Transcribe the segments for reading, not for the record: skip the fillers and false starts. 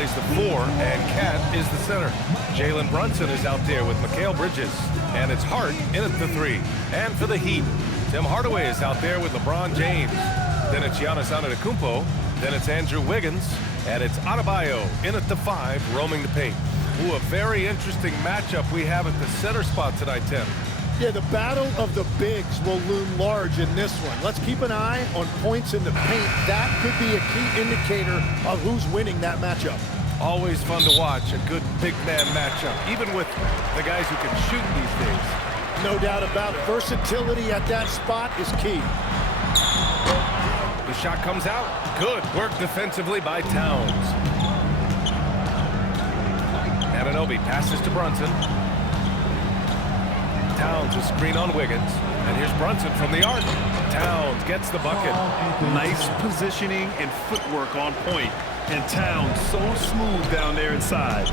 plays the 4, and KAT is the center. Jalen Brunson is out there with Mikal Bridges, and it's Hart in at the 3. And for the Heat, Tim Hardaway is out there with LeBron James. Then it's Giannis Antetokounmpo. Then it's Andrew Wiggins, and it's Adebayo in at the 5, roaming the paint. Ooh, a very interesting matchup we have at the center spot tonight, Tim. Yeah, the battle of the bigs will loom large in this one. Let's keep an eye on points in the paint. That could be a key indicator of who's winning that matchup. Always fun to watch, a good big man matchup, even with the guys who can shoot these days. No doubt about it. Versatility at that spot is key. The shot comes out. Good work defensively by Towns. Anunoby passes to Brunson. Towns a screen on Wiggins. And here's Brunson from the arc. Towns gets the bucket. Nice positioning and footwork on point. And Towns so smooth down there inside.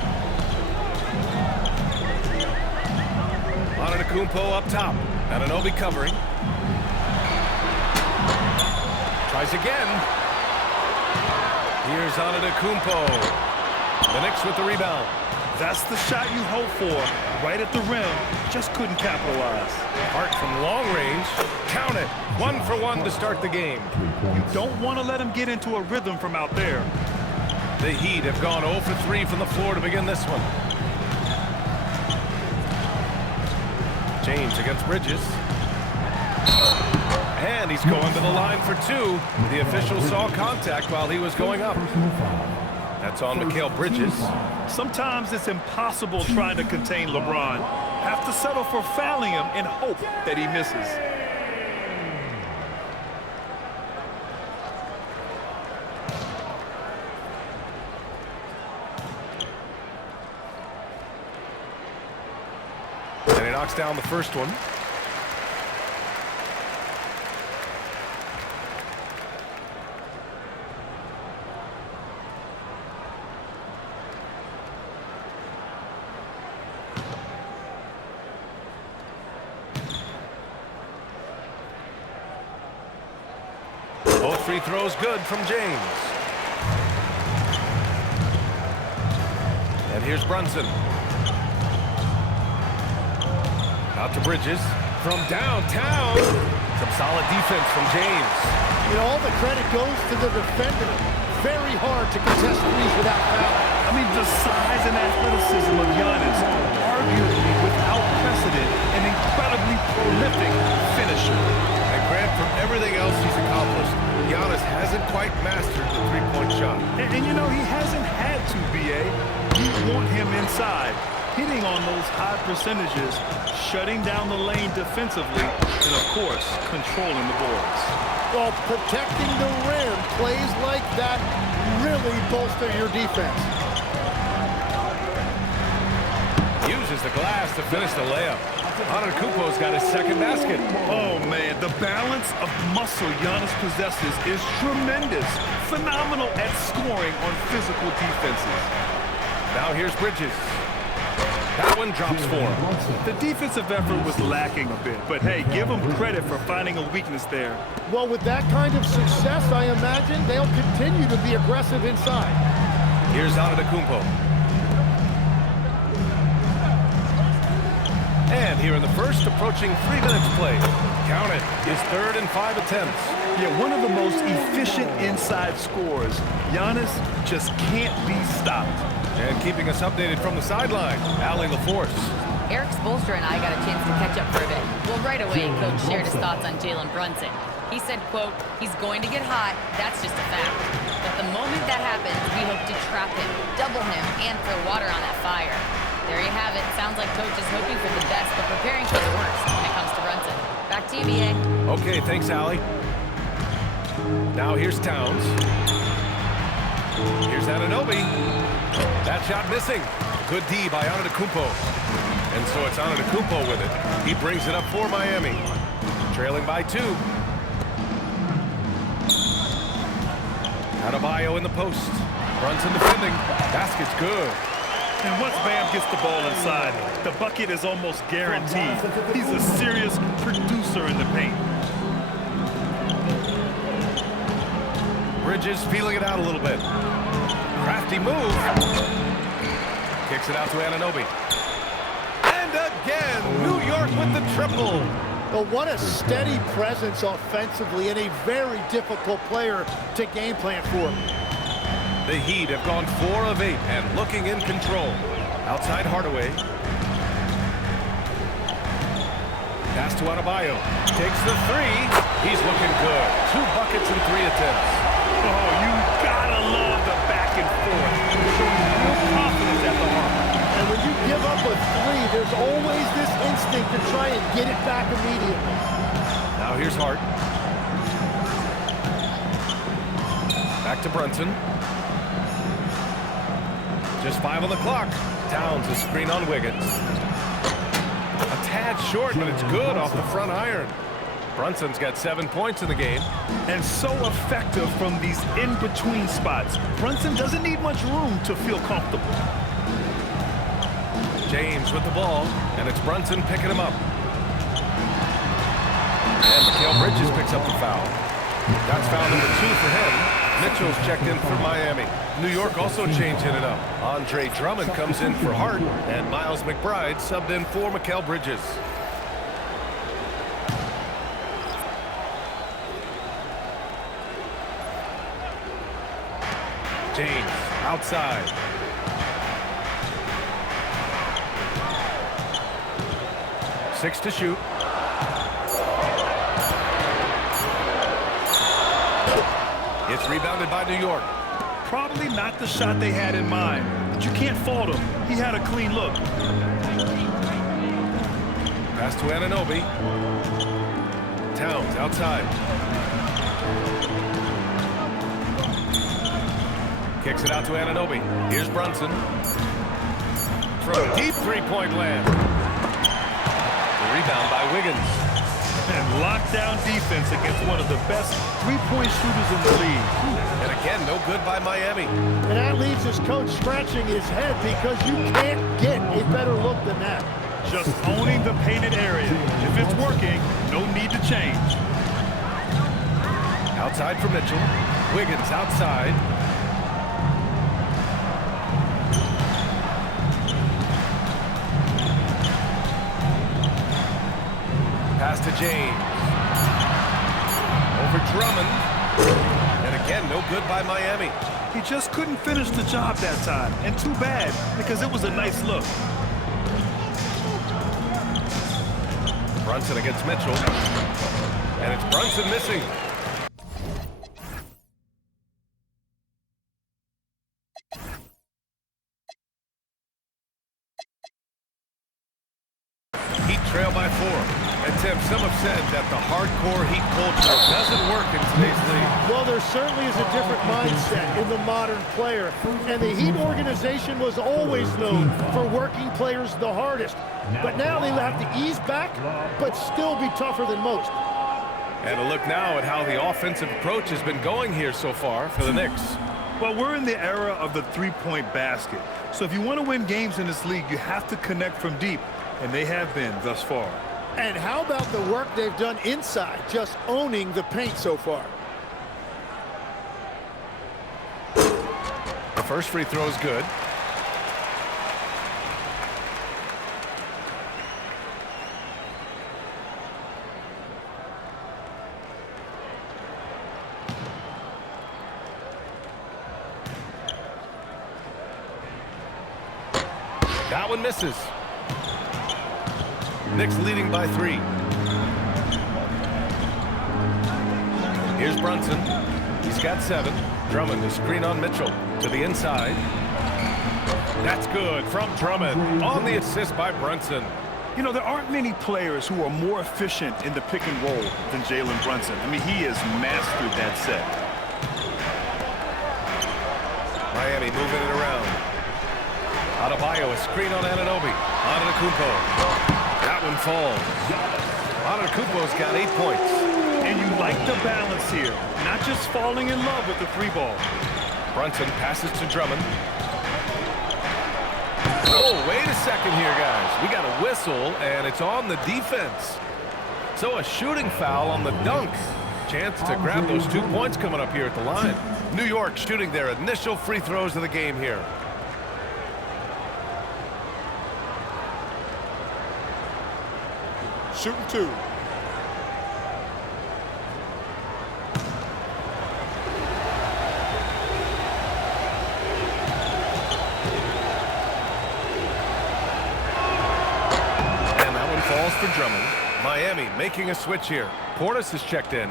Antetokounmpo up top. Anunoby covering. Tries again. Here's Antetokounmpo. The Knicks with the rebound. That's the shot you hope for. Right at the rim. Just couldn't capitalize. Hart from long range. Count it. 1 for 1 to start the game. You don't want to let him get into a rhythm from out there. The Heat have gone 0 for 3 from the floor to begin this one. James against Bridges. And he's going to the line for 2. The official saw contact while he was going up. That's on Mikal Bridges. Sometimes it's impossible trying to contain LeBron. Have to settle for fouling him and hope that he misses. And he knocks down the first one. Both free throws good from James. And here's Brunson. Out to Bridges. From downtown. Some solid defense from James. You know, all the credit goes to the defender. Very hard to contest threes without foul. I mean, the size and athleticism of Giannis, arguably without precedent, an incredibly prolific finisher. And Grant, from everything else he's accomplished, Giannis hasn't quite mastered the three-point shot. And you know, he hasn't had to, B.A. You want him inside, hitting on those high percentages, shutting down the lane defensively, and, of course, controlling the boards. Well, protecting the rim, plays like that really bolster your defense. Uses the glass to finish the layup. Antetokounmpo's got his second basket. Oh, man, the balance of muscle Giannis possesses is tremendous. Phenomenal at scoring on physical defenses. Now here's Bridges. That one drops for him. The defensive effort was lacking a bit, but hey, give him credit for finding a weakness there. Well, with that kind of success, I imagine they'll continue to be aggressive inside. Here's Antetokounmpo. And here in the first, approaching 3 minutes played. Count it, his 3rd and 5 attempts. Yeah, one of the most efficient inside scorers. Giannis just can't be stopped. And keeping us updated from the sideline, Allie LaForce. Eric Spoelstra and I got a chance to catch up for a bit. Well, right away, Coach shared his thoughts on Jalen Brunson. He said, quote, he's going to get hot, that's just a fact. But the moment that happens, we hope to trap him, double him, and throw water on that fire. There you have it. Sounds like Coach is hoping for the best, but preparing for the worst when it comes to Brunson. Back to you, B.A. Okay, thanks, Allie. Now here's Towns. Here's Anunoby. That shot missing. Good D by Antetokounmpo. And so it's Antetokounmpo with it. He brings it up for Miami. Trailing by 2. Adebayo in the post. Brunson defending. Basket's good. And once Bam gets the ball inside, the bucket is almost guaranteed. He's a serious producer in the paint. Bridges feeling it out a little bit. Crafty Nifty move. Kicks it out to Anunoby. And again, New York with the triple. But what a steady presence offensively and a very difficult player to game plan for. The Heat have gone 4 of 8 and looking in control. Outside Hardaway. Pass to Adebayo. Takes the 3. He's looking good. 2 buckets and 3 attempts. Oh, you gotta love the back and forth. Showing real confidence at the arm. And when you give up a 3, there's always this instinct to try and get it back immediately. Now here's Hart. Back to Brunson. Just 5 on the clock. Towns a screen on Wiggins. A tad short, but it's good off the front iron. Brunson's got 7 points in the game. And so effective from these in-between spots. Brunson doesn't need much room to feel comfortable. James with the ball, and it's Brunson picking him up. And Mikal Bridges picks up the foul. That's foul number 2 for him. Mitchell's checked in for Miami. New York also changing it up. Andre Drummond comes in for Hart, and Miles McBride subbed in for Mikal Bridges. James outside. Six to shoot. It's rebounded by New York. Probably not the shot they had in mind, but you can't fault him. He had a clean look. Pass to Anunoby. Towns outside. Kicks it out to Anunoby. Here's Brunson. From deep three-point land. The rebound by Wiggins. And lockdown defense against one of the best three-point shooters in the league. And again, no good by Miami. And that leaves his coach scratching his head because you can't get a better look than that. Just owning the painted area. If it's working, no need to change. Outside for Mitchell. Wiggins outside. Pass to James. Over Drummond. And again, no good by Miami. He just couldn't finish the job that time. And too bad, because it was a nice look. Brunson against Mitchell. And it's Brunson missing. Heat trail by 4. And Tim, some have said that the hardcore Heat culture doesn't work in today's league. Well, there certainly is a different mindset in the modern player. And the Heat organization was always known for working players the hardest. But now they have to ease back, but still be tougher than most. And a look now at how the offensive approach has been going here so far for the Knicks. Well, we're in the era of the three-point basket. So if you want to win games in this league, you have to connect from deep. And they have been thus far. And how about the work they've done inside, just owning the paint so far? The first free throw is good. That one misses. Knicks leading by 3. Here's Brunson. He's got 7. Drummond to screen on Mitchell to the inside. That's good from Drummond on the assist by Brunson. You know, there aren't many players who are more efficient in the pick and roll than Jalen Brunson. I mean, he has mastered that set. Miami moving it around. Adebayo, a screen on Anunoby. Antetokounmpo. That one falls. Antetokounmpo's got 8 points. And you like the balance here. Not just falling in love with the 3-ball. Brunson passes to Drummond. Oh, wait a second here, guys. We got a whistle, and it's on the defense. So a shooting foul on the dunk. Chance to grab those 2 points coming up here at the line. New York shooting their initial free throws of the game here. Shooting 2. Falls for Drummond. Miami making a switch here. Portis is checked in.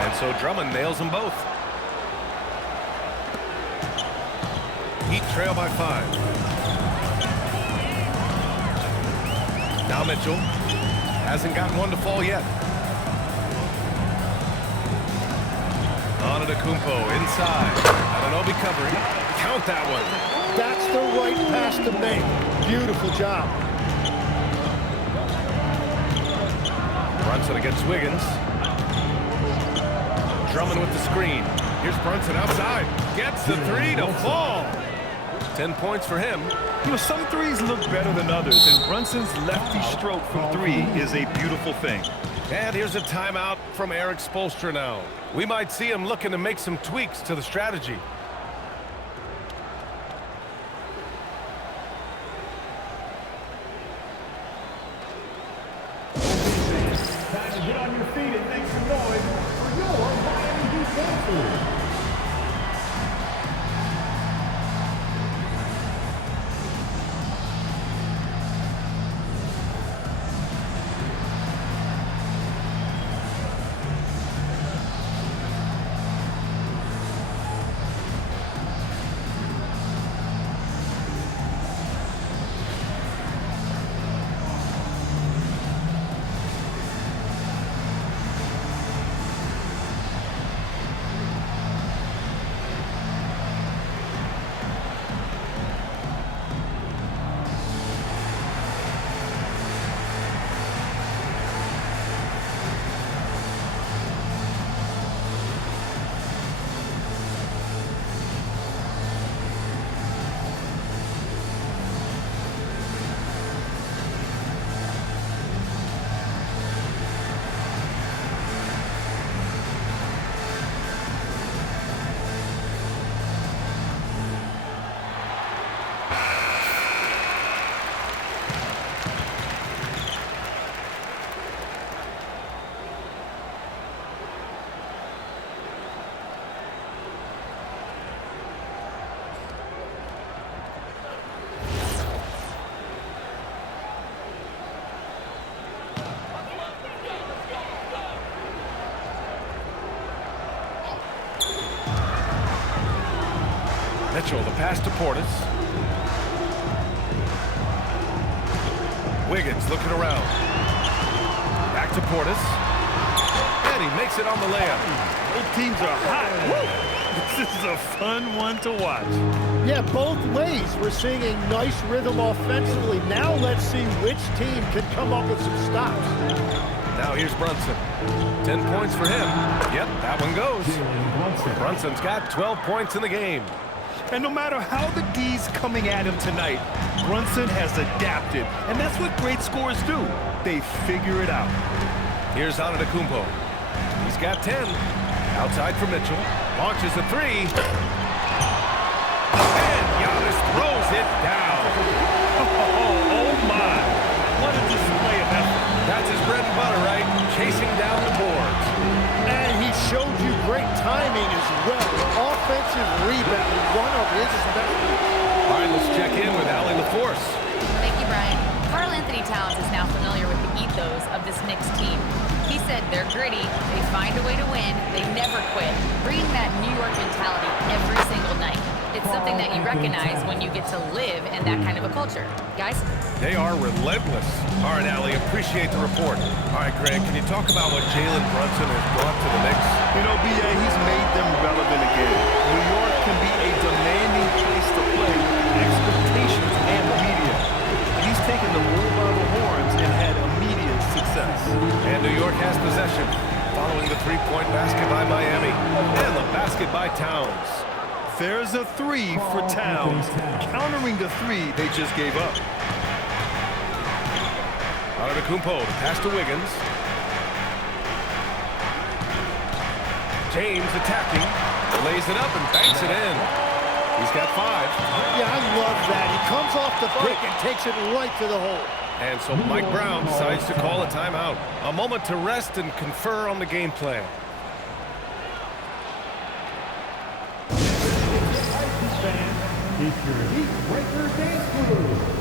And so Drummond nails them both. Heat trail by 5. Now Mitchell hasn't gotten one to fall yet. Antetokounmpo inside. Anunoby covering. Count that one. That's the right pass to make. Beautiful job. Brunson against Wiggins. Drummond with the screen. Here's Brunson outside. Gets the 3 to fall. 10 points for him. You know, some threes look better than others, and Brunson's lefty stroke from 3 is a beautiful thing. And here's a timeout from Eric Spoelstra now. We might see him looking to make some tweaks to the strategy. Time to get on your feet and make some noise for your Miami Heat. Mitchell, the pass to Portis. Wiggins looking around. Back to Portis. And he makes it on the layup. Both teams are hot. Woo! This is a fun one to watch. Yeah, both ways. We're seeing a nice rhythm offensively. Now let's see which team can come up with some stops. Now here's Brunson. 10 points for him. Yep, that one goes. Brunson's got 12 points in the game. And no matter how the D's coming at him tonight, Brunson has adapted. And that's what great scorers do. They figure it out. Here's Antetokounmpo. He's got 10. Outside for Mitchell. Launches a 3. And Giannis throws it down. Oh my. What a display of effort. That's his bread and butter, right? Chasing down the boards. And he showed you great timing as well. Offensive rebound, one of his specialties. All right, let's check in with Allie LaForce. Thank you, Brian. Karl-Anthony Towns is now familiar with the ethos of this Knicks team. He said they're gritty, they find a way to win, they never quit, bringing that New York mentality every single night. It's something that you recognize when you get to live in that kind of a culture. Guys? They are relentless. All right, Allie, appreciate the report. All right, Greg, can you talk about what Jalen Brunson has brought to the Knicks? You know, B.A., he's made them relevant again. New York can be a demanding place to play, expectations and the media. But he's taken the bull by the horns and had immediate success. And New York has possession. following the three-point basket by Miami. And the basket by Towns. There's a three for Towns, countering the three they just gave up. Antetokounmpo to pass to Wiggins. James attacking, lays it up and banks it in. He's got 5. Yeah, I love that. He comes off the break and takes it right to the hole. And so Mike Brown decides to call a timeout. A moment to rest and confer on the game plan. It's your Heat Breaker Dance Crew.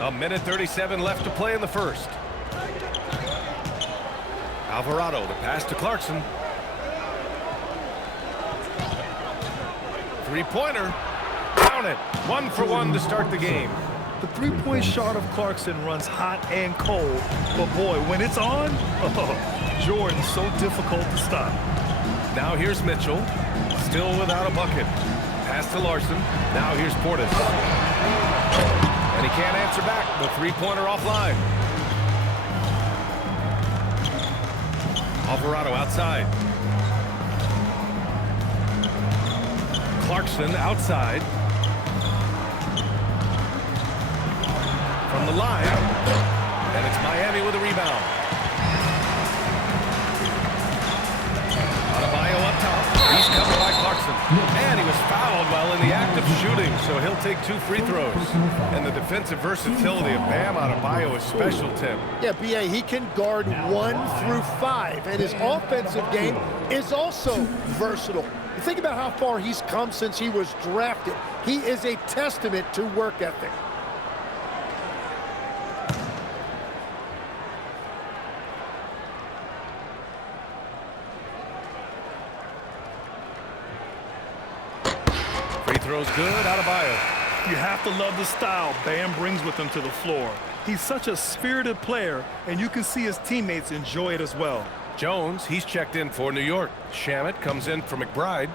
A minute 37 left to play in the first. Alvarado to pass to Clarkson. Three-pointer. Count it. 1 for 1 to start the game. The three-point shot of Clarkson runs hot and cold, but boy, when it's on, Jordan's so difficult to stop. Now here's Mitchell, still without a bucket. Pass to Larson. Now here's Portis. And he can't answer back. The three-pointer offline. Alvarado outside. Clarkson outside. From the line. And it's Miami with a rebound. Adebayo up top. He's covered by Clarkson. And he was fouled while in the act of shooting, so he'll take 2 free throws. And the defensive versatility of Bam Adebayo is special, Tim. Yeah, B.A., he can guard 1 through 5, and his offensive game is also versatile. You think about how far he's come since he was drafted. He is a testament to work ethic. Free throws good, Adebayo. You have to love the style Bam brings with him to the floor. He's such a spirited player, and you can see his teammates enjoy it as well. Jones, he's checked in for New York. Shamet comes in for McBride.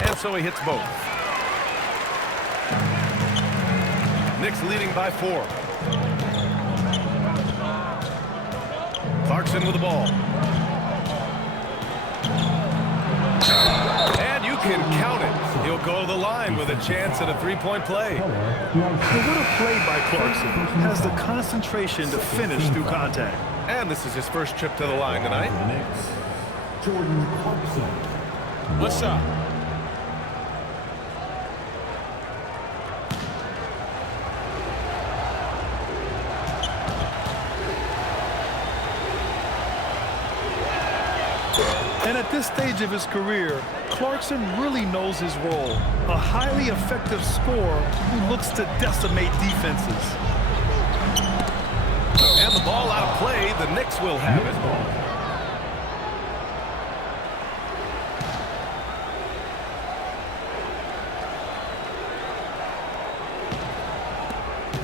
And so he hits both. Knicks leading by 4. Clarkson with the ball. And you can count it. He'll go to the line with a chance at a three-point play. But what a play by Clarkson. Has the concentration to finish through contact. And this is his first trip to the line tonight. The Knicks, Jordan Clarkson. What's up? And at this stage of his career, Clarkson really knows his role. A highly effective scorer who looks to decimate defenses. And the ball out of play. The Knicks will have it.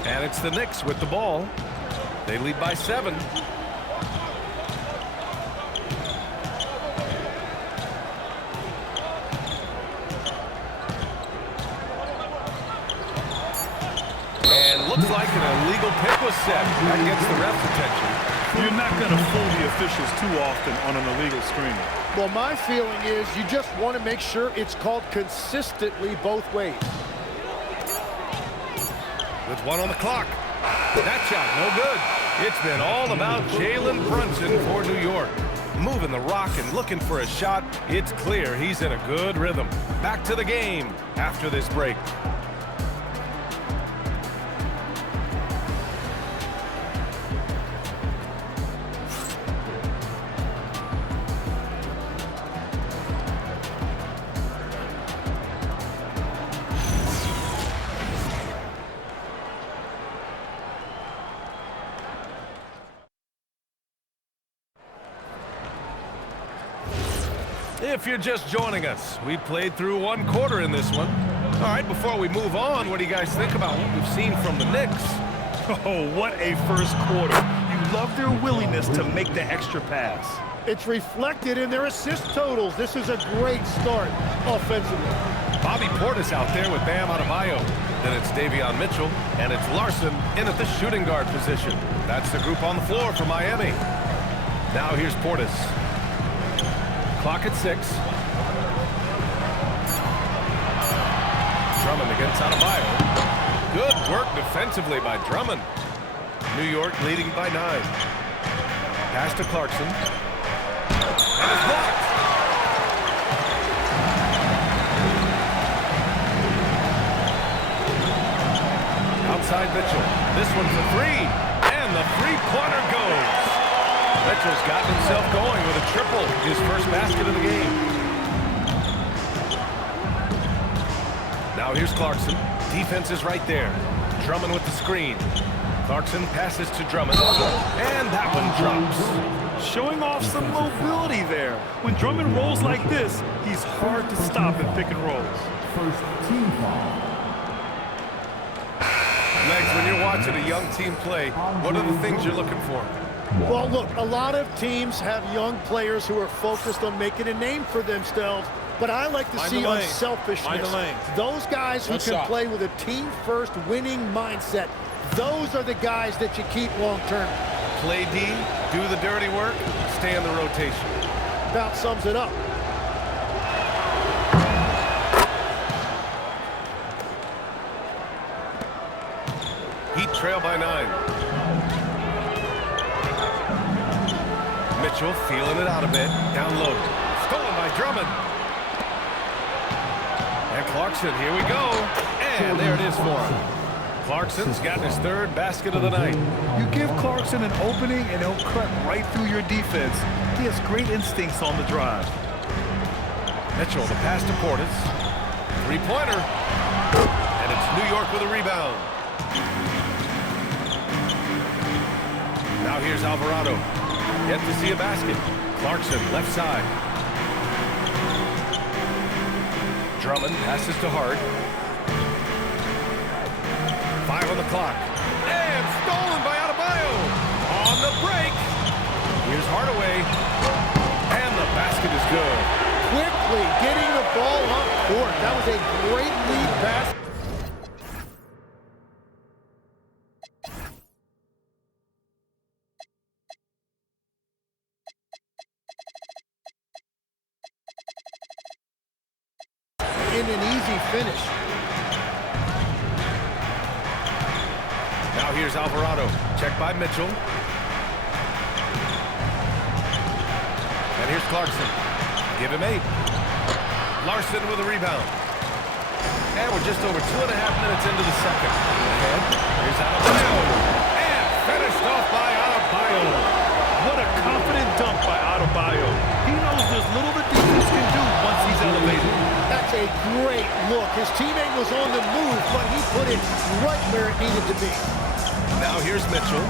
And it's the Knicks with the ball. They lead by 7. And looks like an illegal pick was set. That gets the ref's attention. You're not going to fool the officials too often on an illegal screen. Well, my feeling is you just want to make sure it's called consistently both ways. With 1 on the clock. That shot, no good. It's been all about Jalen Brunson for New York. Moving the rock and looking for a shot. It's clear he's in a good rhythm. Back to the game after this break. If you're just joining us, we played through 1 quarter in this one. All right, before we move on, what do you guys think about what we've seen from the Knicks? Oh, what a first quarter. You love their willingness to make the extra pass. It's reflected in their assist totals. This is a great start offensively. Bobby Portis out there with Bam Adebayo. Then it's Davion Mitchell, and it's Larson in at the shooting guard position. That's the group on the floor for Miami. Now here's Portis. Clock at 6. Drummond against Adebayo. Good work defensively by Drummond. New York leading by 9. Pass to Clarkson. And it's blocked. Outside Mitchell. This one for 3. And the three-pointer goes. Mitchell's gotten himself going with a triple, his first basket of the game. Now here's Clarkson. Defense is right there. Drummond with the screen. Clarkson passes to Drummond. And that one drops. Showing off some mobility there. When Drummond rolls like this, he's hard to stop in pick and rolls. First team foul. Legs, when you're watching a young team play, what are the things you're looking for? Well, look, a lot of teams have young players who are focused on making a name for themselves, but I like to see unselfishness. Those guys who can play with a team-first winning mindset, those are the guys that you keep long-term. Play D, do the dirty work, stay in the rotation. About sums it up. Heat trail by 9. Mitchell feeling it out a bit. Down low. Stolen by Drummond. And Clarkson, here we go. And there it is for him. Clarkson's gotten his 3rd basket of the night. You give Clarkson an opening and he'll cut right through your defense. He has great instincts on the drive. Mitchell, the pass to Portis. 3-pointer. And it's New York with a rebound. Now here's Alvarado. Yet to see a basket. Clarkson, left side. Drummond passes to Hart. 5 on the clock. And stolen by Adebayo. On the break. Here's Hardaway. And the basket is good. Quickly getting the ball up court. That was a great lead pass. In an easy finish. Now here's Alvarado. Checked by Mitchell. And here's Clarkson. Give him 8. Larson with a rebound. And we're just over 2.5 minutes into the second. Ahead. Here's Adebayo. And finished off by Adebayo. What a confident dunk by Adebayo. He knows there's little the defense can do once he's elevated. That's a great look. His teammate was on the move, but he put it right where it needed to be. Now here's Mitchell.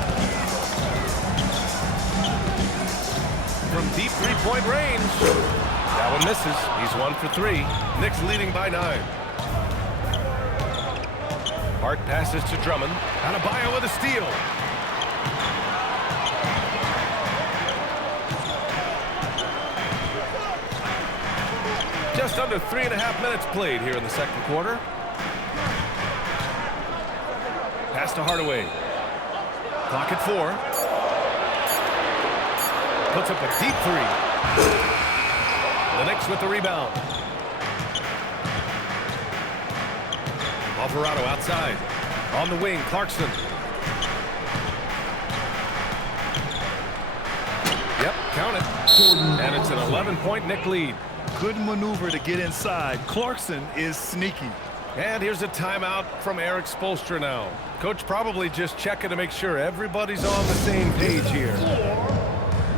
From deep three-point range. That one misses. He's 1 for 3. Knicks leading by 9. Hart passes to Drummond. Adebayo with a steal. Just under 3.5 minutes played here in the second quarter. Pass to Hardaway. Clock at 4. Puts up a deep 3. The Knicks with the rebound. Alvarado outside. On the wing, Clarkson. Yep, count it. And it's an 11-point Knick lead. Good maneuver to get inside. Clarkson is sneaky. And here's a timeout from Eric Spoelstra now. Coach probably just checking to make sure everybody's on the same page here.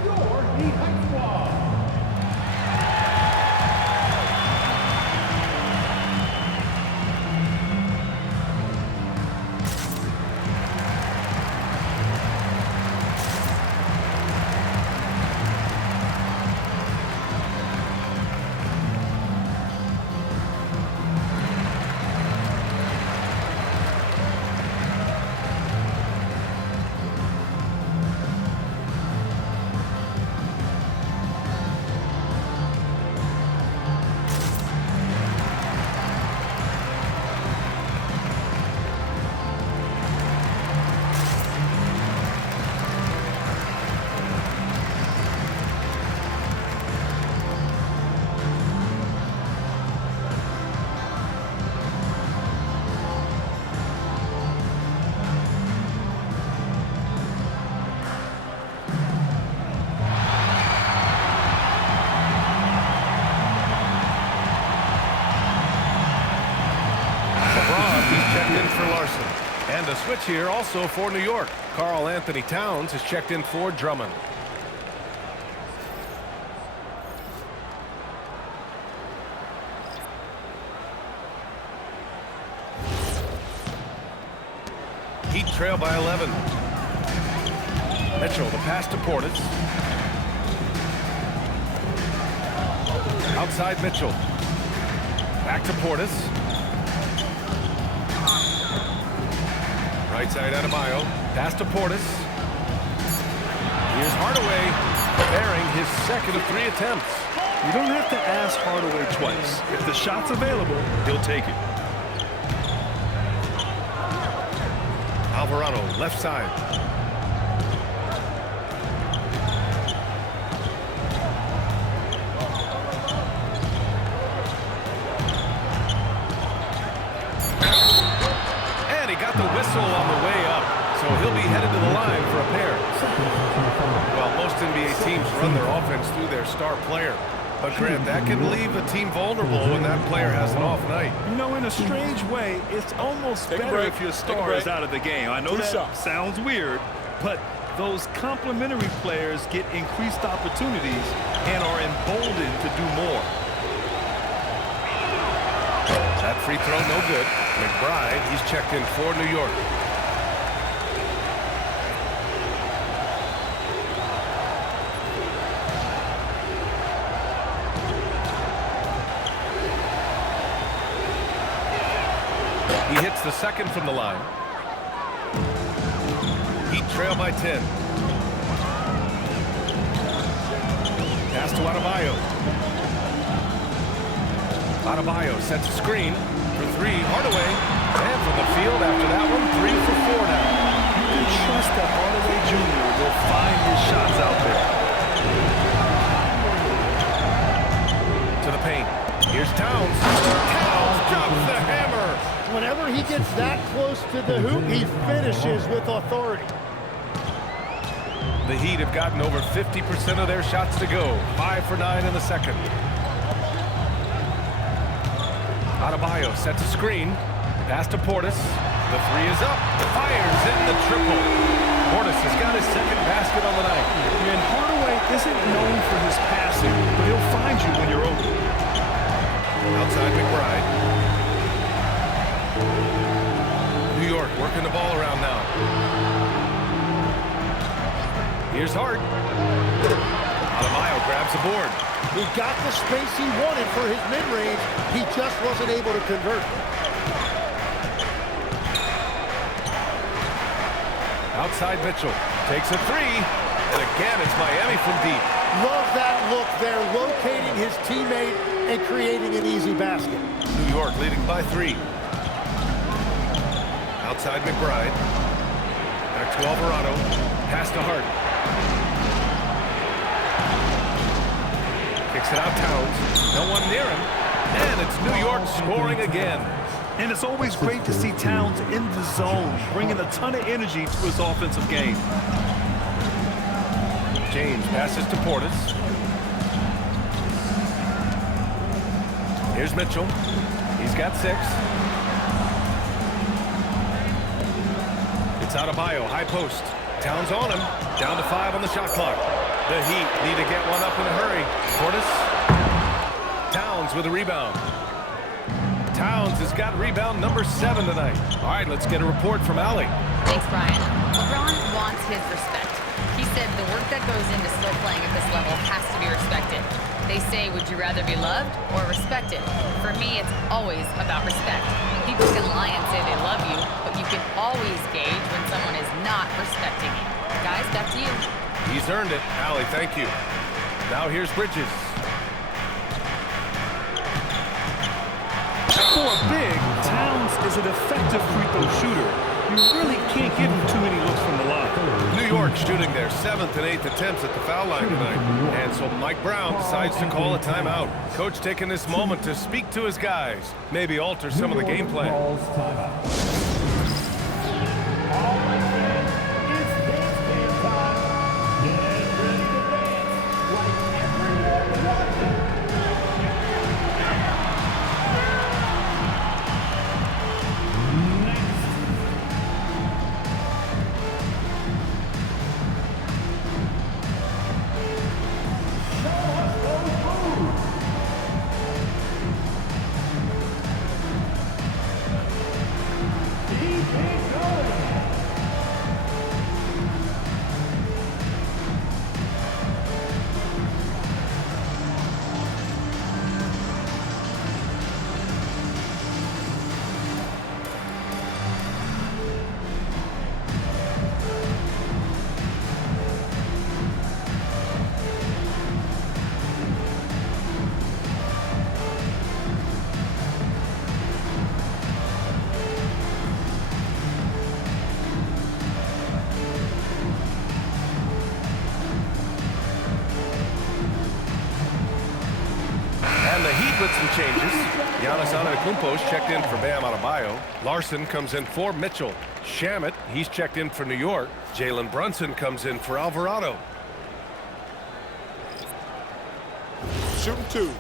Your Heat Squad. And a switch here also for New York. Karl-Anthony Towns is checked in for Drummond. Heat trail by 11. Mitchell, the pass to Portis. Outside Mitchell. Back to Portis. Right side Adebayo. Pass to Portis. Here's Hardaway, preparing his second of 3 attempts. You don't have to ask Hardaway twice. If the shot's available, he'll take it. Alvarado, left side. And he got the whistle on the way up, so he'll be headed to the line for a pair. Well, most NBA teams run their offense through their star player. But, Grant, that can leave a team vulnerable when that player has an off night. You know, in a strange way, it's almost better if your star is out of the game. I know that sounds weird, but those complementary players get increased opportunities and are emboldened to do more. That free throw, no good. McBride, he's checked in for New York. He hits the second from the line. Heat trail by 10. Pass to Adebayo. Adebayo sets a screen for 3. Hardaway. And from the field after that one, 3 for 4 now. You can trust that Hardaway Jr. will find his shots out there. To the paint. Here's Towns. Towns drops the hammer. Whenever he gets that close to the hoop, he finishes with authority. The Heat have gotten over 50% of their shots to go. 5 for 9 in the second. Adebayo sets a screen. Pass to Portis. The 3 is up. Fires in the triple. Portis has got his second basket on the night. And Hardaway isn't known for his passing, but he'll find you when you're open. Outside McBride. New York working the ball around now. Here's Hart. Adebayo grabs the board. He got the space he wanted for his mid-range. He just wasn't able to convert. Outside Mitchell. Takes a 3. And again, it's Miami from deep. Love that look there, locating his teammate and creating an easy basket. New York leading by 3. Outside McBride. Back to Alvarado. Pass to Hart. Kicks it out Towns. No one near him. And it's New York scoring again. And it's always great to see Towns in the zone, bringing a ton of energy to his offensive game. James passes to Portis. Here's Mitchell. He's got 6. It's out of Bio, high post. Towns on him. Down to 5 on the shot clock. The Heat need to get one up in a hurry. Portis. Towns with a rebound. Towns has got rebound number 7 tonight. All right, let's get a report from Allie. Thanks, Brian. LeBron wants his respect. He said the work that goes into still playing at this level has to be respected. They say, would you rather be loved or respected? For me, it's always about respect. People can lie and say they love you, but you can always gauge when someone is not respecting you. Guys, back to you. He's earned it. Allie, thank you. Now here's Bridges. For a big, Towns is an effective free throw shooter. You really can't give him too many looks from the line. New York shooting their 7th and 8th attempts at the foul line tonight. And so Mike Brown decides to call a timeout. Coach taking this moment to speak to his guys. Maybe alter some of the game plan. And the Heat with some changes. Giannis Antetokounmpo's checked in for Bam Adebayo. Larson comes in for Mitchell. Shamet, he's checked in for New York. Jalen Brunson comes in for Alvarado. Shooting 2.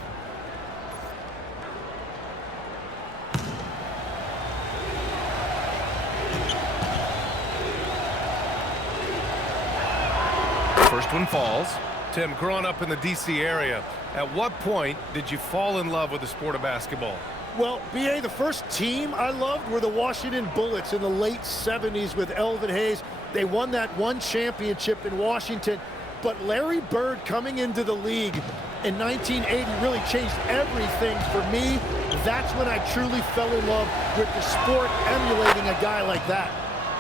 First one falls. Tim, growing up in the D.C. area, at what point did you fall in love with the sport of basketball? Well, B.A., the first team I loved were the Washington Bullets in the late 70s with Elvin Hayes. They won that one championship in Washington. But Larry Bird coming into the league in 1980 really changed everything for me. That's when I truly fell in love with the sport, emulating a guy like that.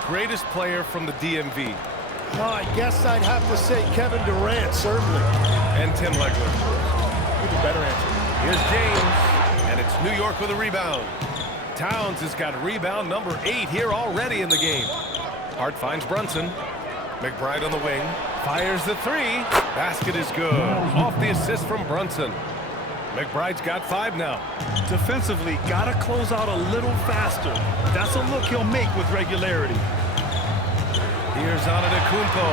Greatest player from the DMV. Oh, I guess I'd have to say Kevin Durant, certainly. And Tim Legler. Give a better answer. Here's James, and it's New York with a rebound. Towns has got rebound number 8 here already in the game. Hart finds Brunson. McBride on the wing. Fires the 3. Basket is good. Off the assist from Brunson. McBride's got 5 now. Defensively, gotta close out a little faster. That's a look he'll make with regularity. Here's Antetokounmpo.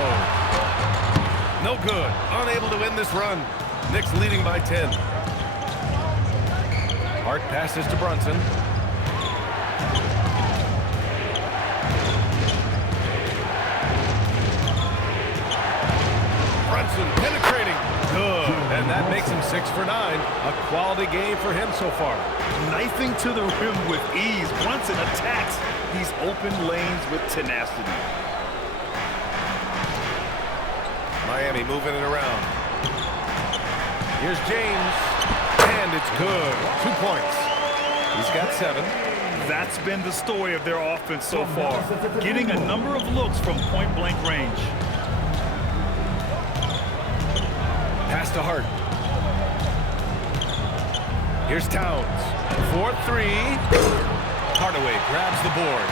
No good. Unable to win this run. Knicks leading by 10. Hart passes to Brunson. Brunson penetrating. Good. And that makes him 6 for 9. A quality game for him so far. Knifing to the rim with ease. Brunson attacks these open lanes with tenacity. Miami moving it around. Here's James. And it's good. 2 points. He's got 7. That's been the story of their offense so far. Getting a number of looks from point-blank range. Pass to Hart. Here's Towns. 4-3. Hardaway grabs the board.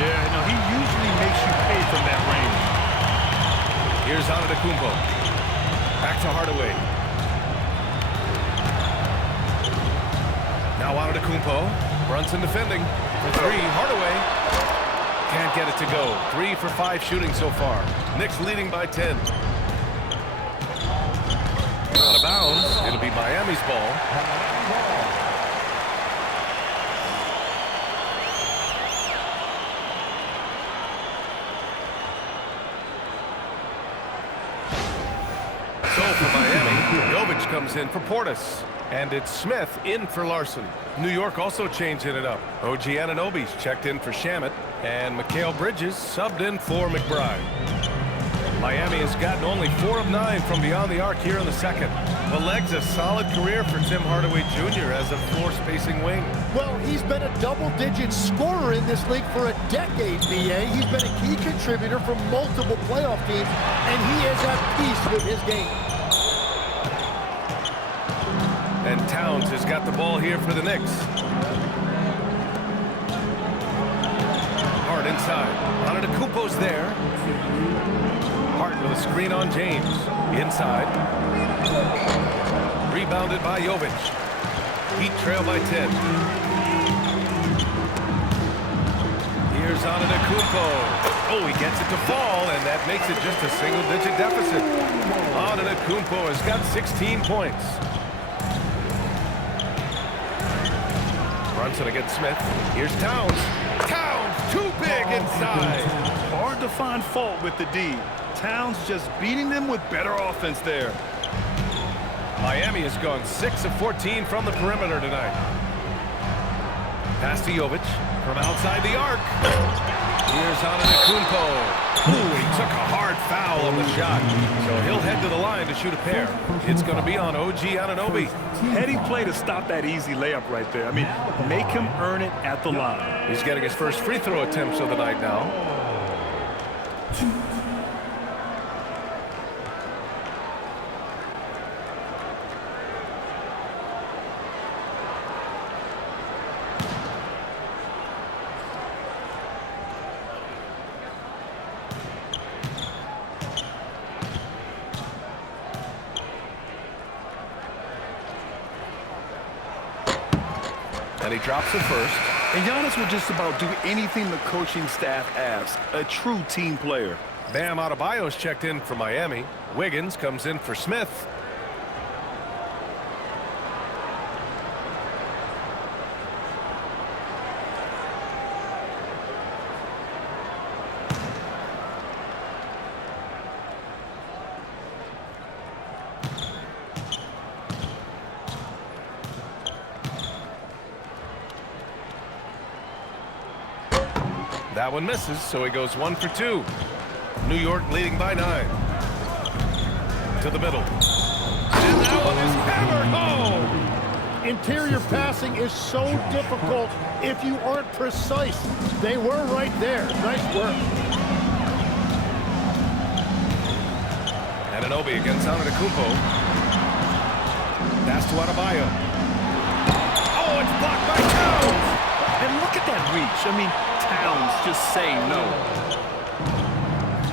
Yeah, no, he usually makes you pay from that range. Here's Antetokounmpo. Back to Hardaway. Now Antetokounmpo. Brunson defending. For 3. Hardaway. Can't get it to go. 3 for 5 shooting so far. Knicks leading by 10. Out of bounds. It'll be Miami's ball. So for Miami, Jovic comes in for Portis. And it's Smith in for Larson. New York also changing it up. OG Anunoby's checked in for Shamet. And Mikal Bridges subbed in for McBride. Miami has gotten only 4 of 9 from beyond the arc here in the second. The leg's a solid career for Tim Hardaway Jr. as a floor-spacing wing. Well, he's been a double-digit scorer in this league for a decade, B.A. He's been a key contributor for multiple playoff teams, and he is at peace with his game. And Towns has got the ball here for the Knicks. Hart inside. Antetokounmpo's there. Hart with a screen on James. Inside. Rebounded by Jovic. Heat trail by 10. Here's Antetokounmpo. Oh, he gets it to fall, and that makes it just a single-digit deficit. Antetokounmpo has got 16 points. Brunson against Smith. Here's Towns. Towns, too big inside. Hard to find fault with the D. Towns just beating them with better offense there. Miami has gone 6 of 14 from the perimeter tonight. Pass to Jovic from outside the arc. Here's Antetokounmpo. Ooh, he took a hard foul on the shot. So he'll head to the line to shoot a pair. It's going to be on OG Anunoby. Heady play to stop that easy layup right there. I mean, make him earn it at the line. He's getting his first free throw attempts of the night now. And he drops it first. And Giannis will just about do anything the coaching staff asks. A true team player. Bam Adebayo's checked in for Miami. Wiggins comes in for Smith. That one misses, so he goes 1 for 2. New York leading by 9. To the middle. And that one is hammered home. Interior passing is so difficult if you aren't precise. They were right there. Nice work. Anunoby against Antetokounmpo. Pass to Adebayo. Oh, it's blocked by Towns. And look at that reach. I mean, Towns just say no.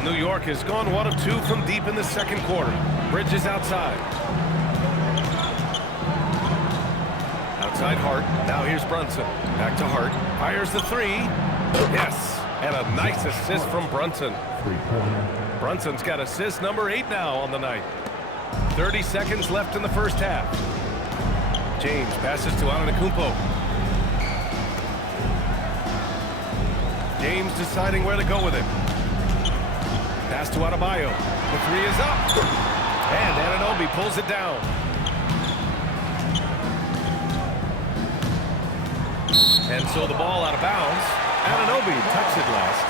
New York has gone 1 of 2 from deep in the second quarter. Bridges outside. Outside Hart. Now here's Brunson. Back to Hart. Fires the 3. Yes. And a nice assist from Brunson. Brunson's got assist number 8 now on the night. 30 seconds left in the first half. James passes to Antetokounmpo. James deciding where to go with it. Pass to Adebayo. The 3 is up. And Anunoby pulls it down. And so the ball out of bounds. Anunoby touched it last.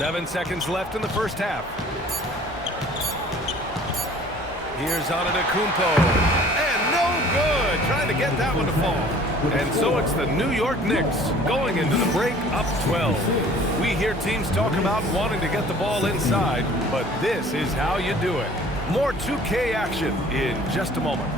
Seven seconds left in the first half. Here's Antetokounmpo. And good. Trying to get that one to fall. And so it's the New York Knicks going into the break up 12. We hear teams talk about wanting to get the ball inside, but this is how you do it. More 2K action in just a moment.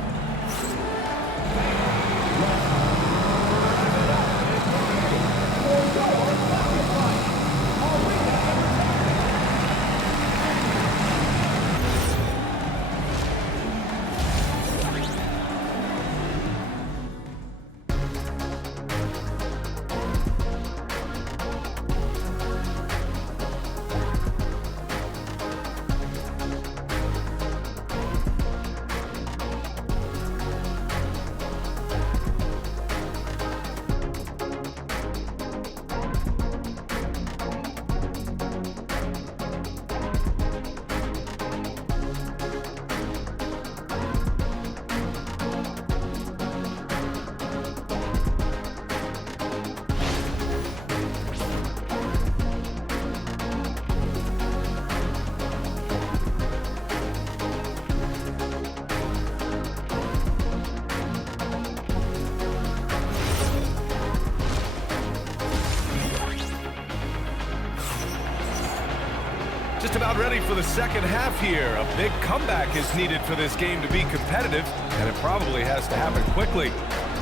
Just about ready for the second half here. A big comeback is needed for this game to be competitive, and it probably has to happen quickly.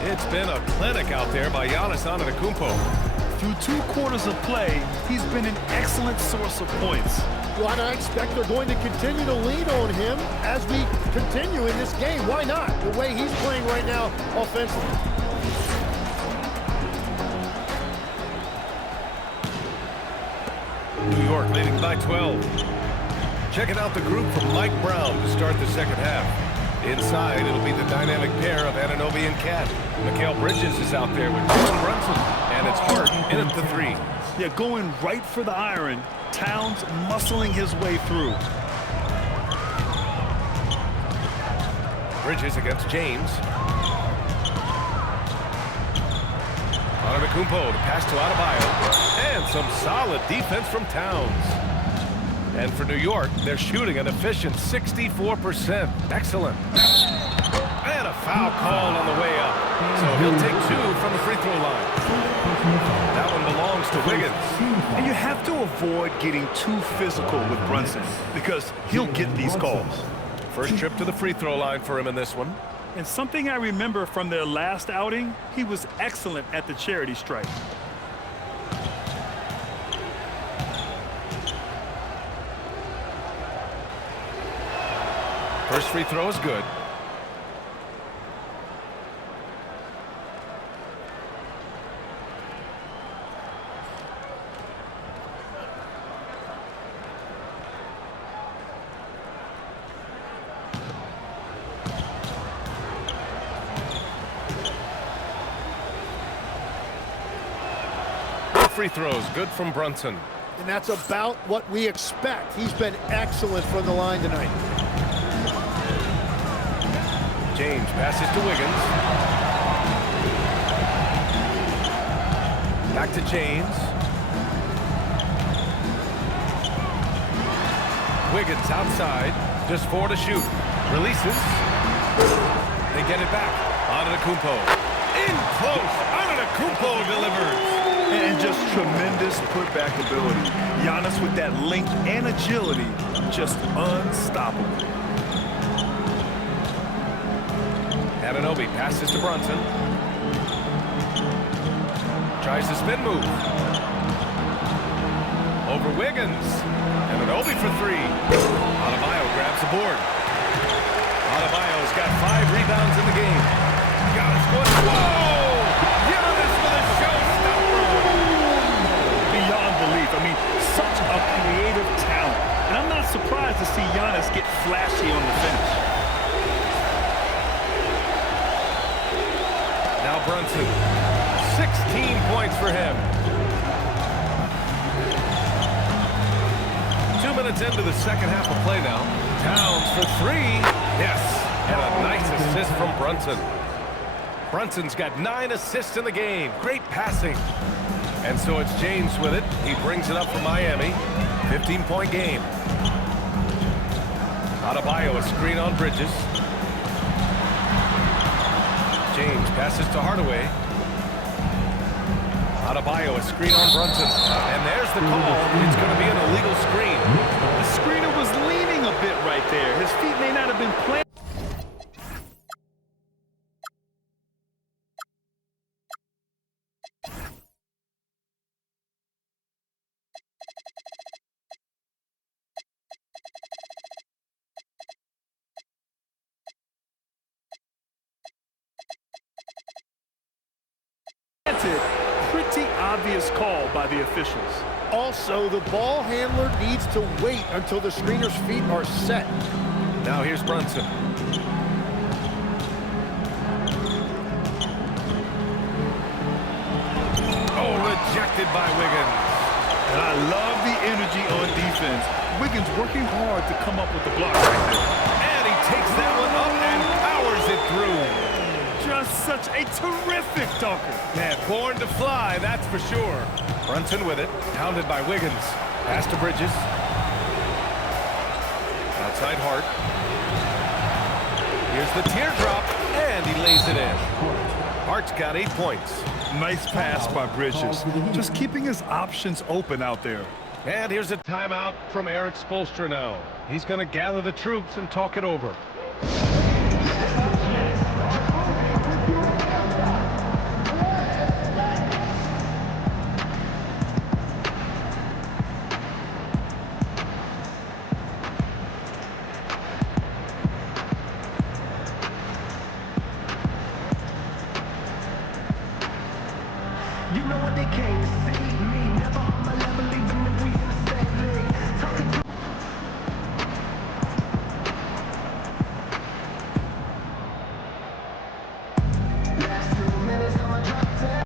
It's been a clinic out there by Giannis Antetokounmpo. Through 2 quarters of play, he's been an excellent source of points. Well, and I expect they're going to continue to lean on him as we continue in this game. Why not? The way he's playing right now offensively. New York leading by 12. Checking out the group from Mike Brown to start the second half. Inside, it'll be the dynamic pair of Anunoby and KAT. Mikal Bridges is out there with Jalen Brunson, and it's Harden in at the 3. Yeah, going right for the iron. Towns muscling his way through. Bridges against James. Antetokounmpo to pass to Adebayo. And some solid defense from Towns. And for New York, they're shooting an efficient 64%. Excellent. And a foul call on the way up. So he'll take 2 from the free throw line. That one belongs to Wiggins. And you have to avoid getting too physical with Brunson because he'll get these calls. First trip to the free throw line for him in this one. And something I remember from their last outing, he was excellent at the charity stripe. First free throw is good. Free throws, good from Brunson. And that's about what we expect. He's been excellent from the line tonight. James passes to Wiggins. Back to James. Wiggins outside, just 4 to shoot. Releases. They get it back. Antetokounmpo. In close. Antetokounmpo delivers. And just tremendous putback ability. Giannis with that length and agility, just unstoppable. Anunoby passes to Brunson. Tries the spin move. Over Wiggins. Anunoby for 3. Adebayo grabs the board. Adebayo's got 5 rebounds in the game. Giannis going. Whoa! Giannis with a showstopper. Beyond belief. I mean, such a creative talent. And I'm not surprised to see Giannis get flashy on the finish. Now Brunson. 16 points for him. 2 minutes into the second half of play now. Towns for 3. Yes. And a nice assist from Brunson. Brunson's got 9 assists in the game. Great passing. And so it's James with it. He brings it up for Miami. 15-point game. Adebayo, a screen on Bridges. James passes to Hardaway. Adebayo, a screen on Brunson. And there's the call. It's going to be an illegal screen. The screener was leaning a bit right there. His feet may not have been planted. Pretty obvious call by the officials. Also, the ball handler needs to wait until the screener's feet are set. Now here's Brunson. Oh, rejected by Wiggins. And I love the energy on defense. Wiggins working hard to come up with the block right there. And he takes that one up and powers it through. Just such a terrific dunker. Man, born to fly, that's for sure. Brunson with it, pounded by Wiggins. Pass to Bridges. Outside Hart. Here's the teardrop, and he lays it in. Hart's got 8 points. Nice pass by Bridges. Just keeping his options open out there. And here's a timeout from Eric Spoelstra now. He's going to gather the troops and talk it over. You know what they came to see me. Never on my level, even if we in the same league. Talking to last 2 minutes, I'ma drop 10.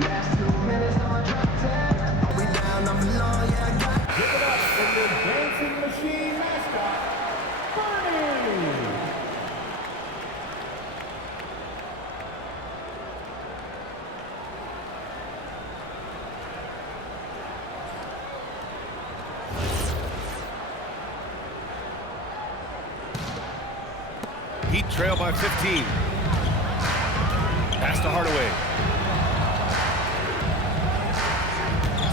Last 2 minutes, I'ma drop 10. We down, I'm low, yeah, I got. Give it up for the dancing machine mascot, Bernie. Heat trail by 15. Pass to Hardaway.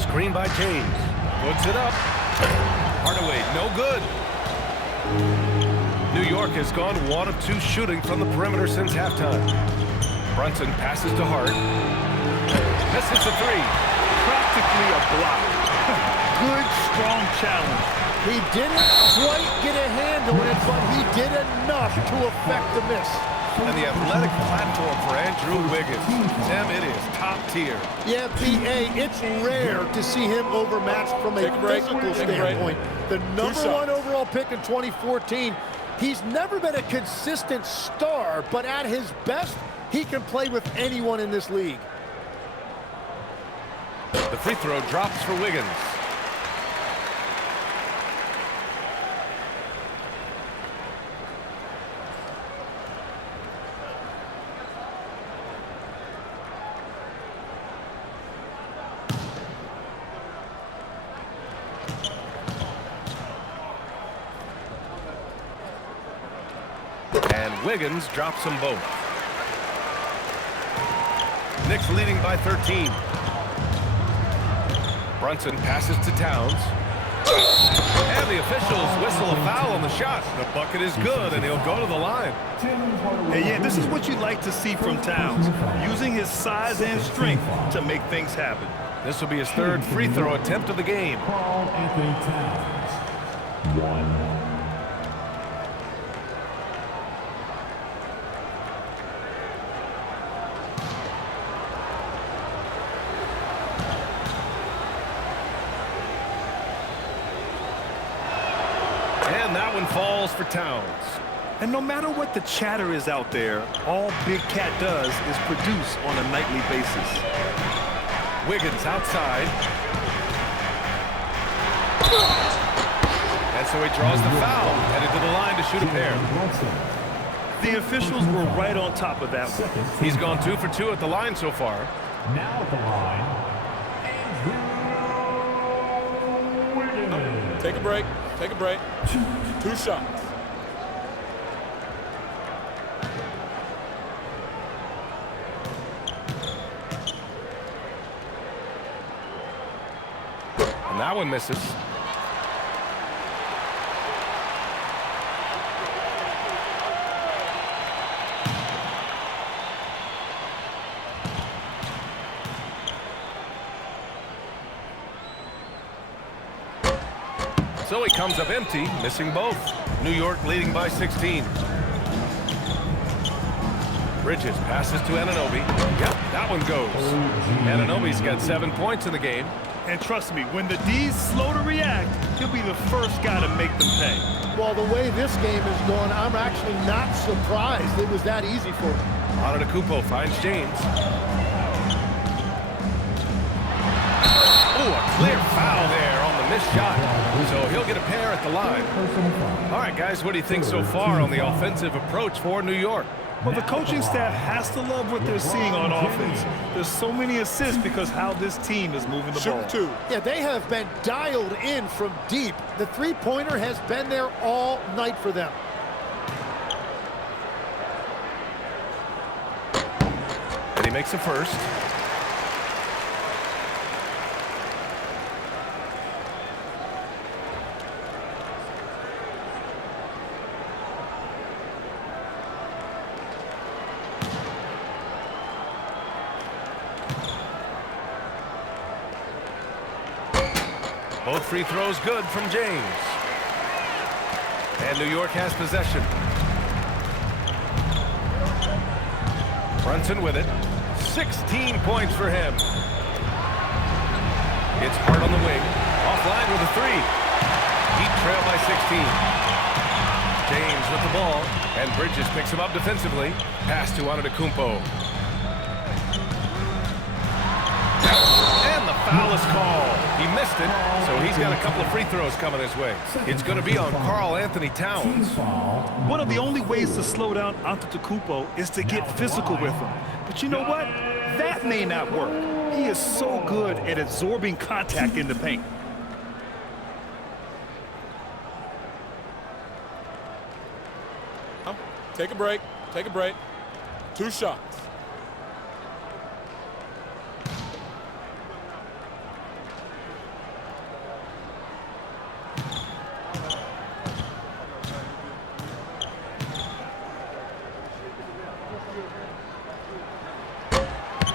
Screen by James. Puts it up. Hardaway, no good. New York has gone 1 of 2 shooting from the perimeter since halftime. Brunson passes to Hart. Misses the 3. Practically a block. Good, strong challenge. He didn't quite get a hand on it, but he did enough to affect the miss. And the athletic platform for Andrew Wiggins. Tim, it is top tier. Yeah, P.A., it's rare to see him overmatched from a physical standpoint. The #1 overall pick in 2014, he's never been a consistent star, but at his best, he can play with anyone in this league. The free throw drops for Wiggins. And Wiggins drops them both. Knicks leading by 13. Brunson passes to Towns. And the officials whistle a foul on the shot. The bucket is good, and he'll go to the line. Hey, yeah, this is what you like to see from Towns, using his size and strength to make things happen. This will be his 3rd free throw attempt of the game. Karl-Anthony Towns, 1. And that one falls for Towns. And no matter what the chatter is out there, all Big Cat does is produce on a nightly basis. Wiggins outside. And so he draws the foul, headed to the line to shoot a pair. The officials were right on top of that one. He's gone 2 for 2 at the line so far. Now at the line, Take a break. Take a break. 2 shots. And that one misses. So he comes up empty, missing both. New York leading by 16. Bridges passes to Anunoby. Yep, that one goes. Anunoby's got 7 points in the game. And trust me, when the D's slow to react, he'll be the first guy to make them pay. Well, the way this game is going, I'm actually not surprised it was that easy for him. Antetokounmpo finds James. Oh, a clear foul there on the missed shot. So he'll get a pair at the line. All right, guys, what do you think so far on the offensive approach for New York? Well, the coaching staff has to love what they're seeing on offense. There's so many assists because how this team is moving the ball. Shoot 2. Yeah, they have been dialed in from deep. The three-pointer has been there all night for them. And he makes a first. Both free throws good from James. And New York has possession. Brunson with it. 16 points for him. It's Hart on the wing. Offline with a 3. Heat trail by 16. James with the ball. And Bridges picks him up defensively. Pass to Antetokounmpo. And the foul is called. He missed it, so he's got a couple of free throws coming his way. It's going to be on Karl-Anthony Towns. One of the only ways to slow down Antetokounmpo is to get physical with him. But you know what? That may not work. He is so good at absorbing contact in the paint. Take a break. Take a break. 2 shots.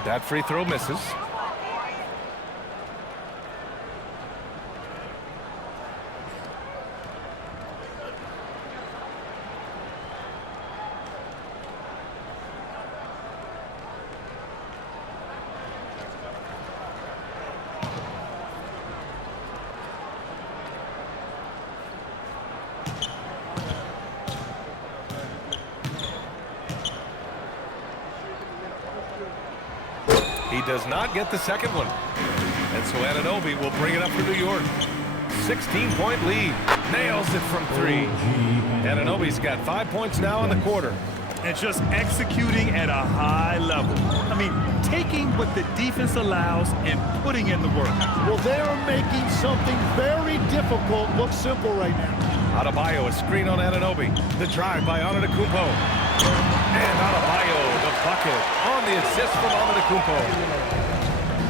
That free throw misses. He does not get the second one. And so Anunoby will bring it up for New York. 16-point lead. Nails it from 3. Anunoby's got 5 points now in the quarter. And just executing at a high level. I mean, taking what the defense allows and putting in the work. Well, they're making something very difficult look simple right now. Adebayo, a screen on Anunoby. The drive by Antetokounmpo. And Adebayo, the bucket on the assist from Antetokounmpo.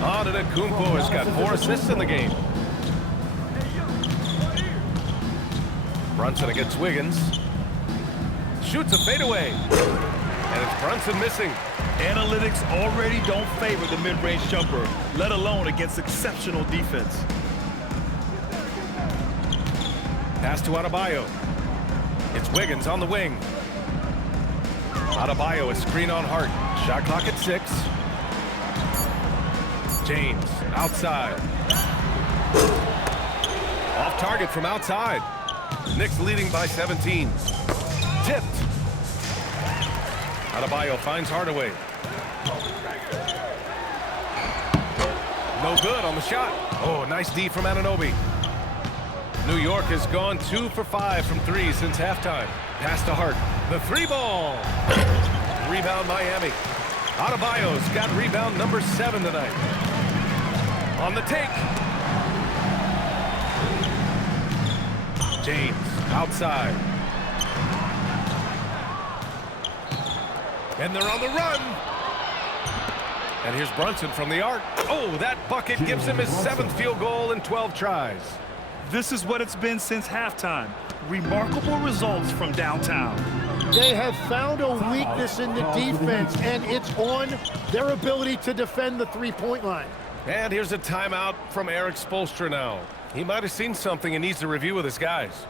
Antetokounmpo has got 4 assists in the game. Brunson against Wiggins. Shoots a fadeaway. And it's Brunson missing. Analytics already don't favor the mid-range jumper, let alone against exceptional defense. Pass to Adebayo. It's Wiggins on the wing. Adebayo, a screen on Hart. Shot clock at 6. James outside. Off target from outside. Knicks leading by 17. tipped. Adebayo finds Hardaway. No good on the shot. Oh, nice D from Anunoby. New York has gone 2 for 5 from 3 since halftime. Pass to Hart. The 3-ball. Rebound Miami. Adebayo's got rebound number 7 tonight. On the take. James outside. And they're on the run. And here's Brunson from the arc. Oh, that bucket gives him his 7th field goal in 12 tries. This is what it's been since halftime. Remarkable results from downtown. They have found a weakness in the defense, and it's on their ability to defend the three-point line. And here's a timeout from Eric Spoelstra now. He might have seen something and needs to review with his guys.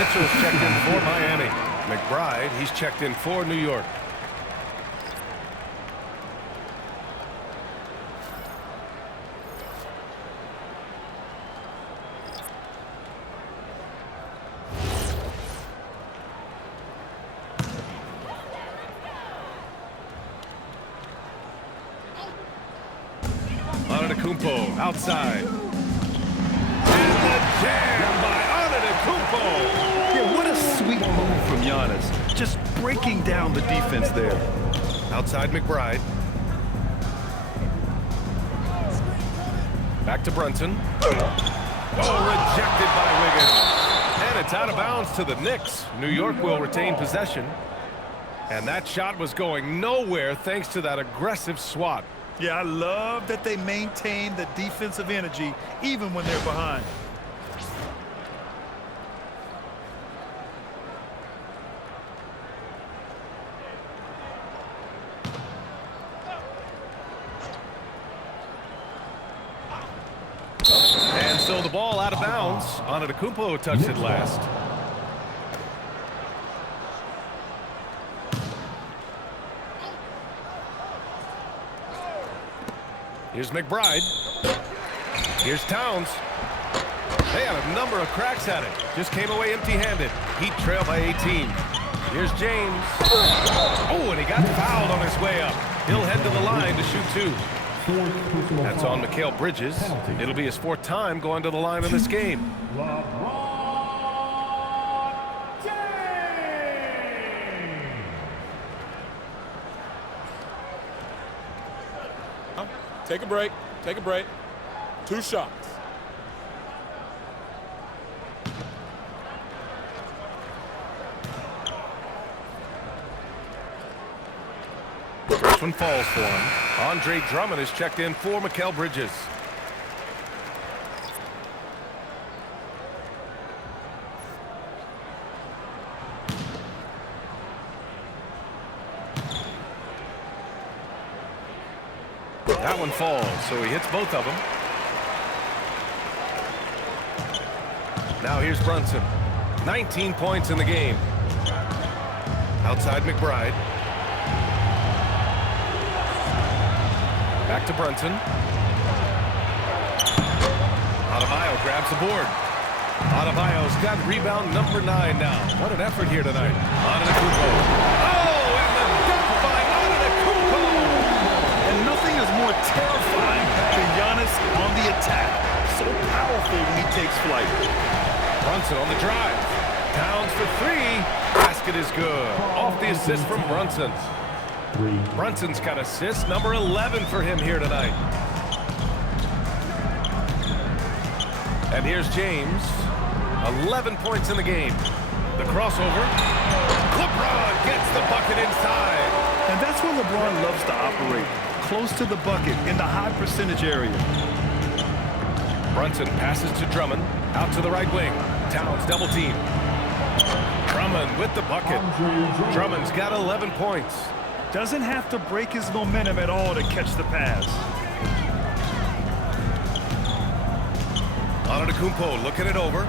Mitchell's checked in for Miami. McBride, he's checked in for New York. Antetokounmpo outside. And the jam by Antetokounmpo. Yeah, what a sweet move from Giannis. Just breaking down the defense there. Outside McBride. Back to Brunson. Oh, rejected by Wiggins. And it's out of bounds to the Knicks. New York will retain possession. And that shot was going nowhere thanks to that aggressive swat. Yeah, I love that they maintain the defensive energy even when they're behind. And so the ball out of bounds. Antetokounmpo touched it last. Here's McBride. Here's Towns. They had a number of cracks at it. Just came away empty-handed. Heat trail by 18. Here's James. Oh, and he got fouled on his way up. He'll head to the line to shoot two. That's on Mikal Bridges. It'll be his 4th time going to the line in this game. Take a break. Take a break. 2 shots. First one falls for him. Andre Drummond is checked in for Mikal Bridges. That one falls, so he hits both of them. Now here's Brunson. 19 points in the game. Outside McBride. Back to Brunson. Adebayo grabs the board. Adebayo's got rebound number 9 now. What an effort here tonight. Antetokounmpo. Oh, and the dunk by Antetokounmpo. And so powerful when he takes flight. Brunson on the drive. Towns for three. Basket is good. Off the assist from Brunson. Brunson's got assist number 11 for him here tonight. And here's James. 11 points in the game. The crossover. LeBron gets the bucket inside. And that's where LeBron loves to operate. Close to the bucket in the high percentage area. Brunson passes to Drummond. Out to the right wing. Towns double team. Drummond with the bucket. Drummond's got 11 points. Doesn't have to break his momentum at all to catch the pass. Antetokounmpo looking it over.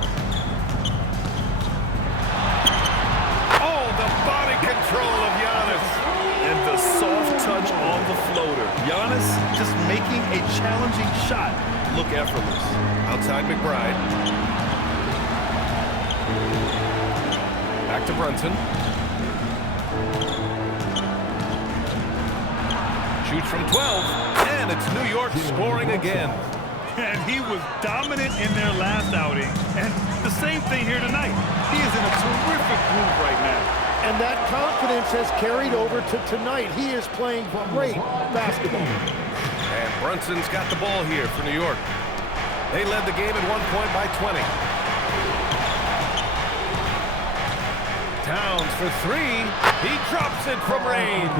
Oh, the body control of Giannis. And the soft touch on the floater. Giannis just making a challenging shot look effortless. Outside McBride. Back to Brunson. Shoots from 12, and it's New York scoring again. And he was dominant in their last outing. And the same thing here tonight. He is in a terrific groove right now. And that confidence has carried over to tonight. He is playing great basketball. And Brunson's got the ball here for New York. They led the game at 1 point by 20. Towns for three. He drops it from range.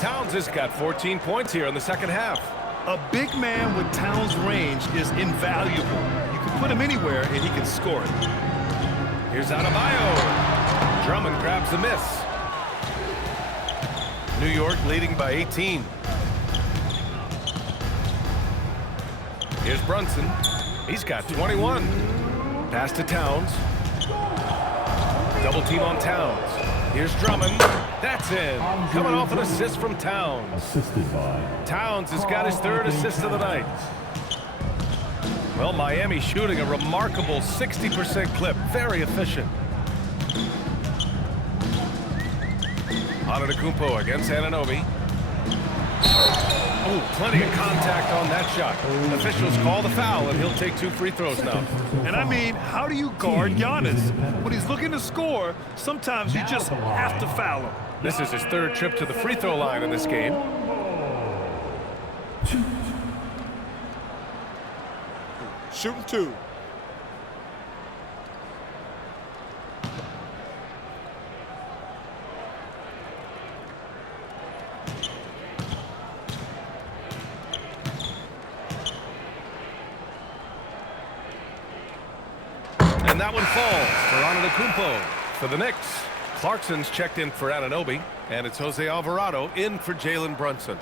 Towns has got 14 points here in the second half. A big man with Towns' range is invaluable. You can put him anywhere, and he can score it. Here's Adebayo. Drummond grabs the miss. New York leading by 18. Here's Brunson. He's got 21. Pass to Towns. Double team on Towns. Here's Drummond. That's in. Coming off an assist from Towns. Towns has got his third assist of the night. Well, Miami shooting a remarkable 60% clip. Very efficient. Antetokounmpo against Anunoby. Oh, plenty of contact on that shot. Officials call the foul, and he'll take 2 free throws now. And I mean, how do you guard Giannis? When he's looking to score, sometimes you just have to foul him. This is his third trip to the free throw line in this game. Shooting 2. And that one falls for Antetokounmpo. For the Knicks, Clarkson's checked in for Anunoby, and it's Jose Alvarado in for Jalen Brunson.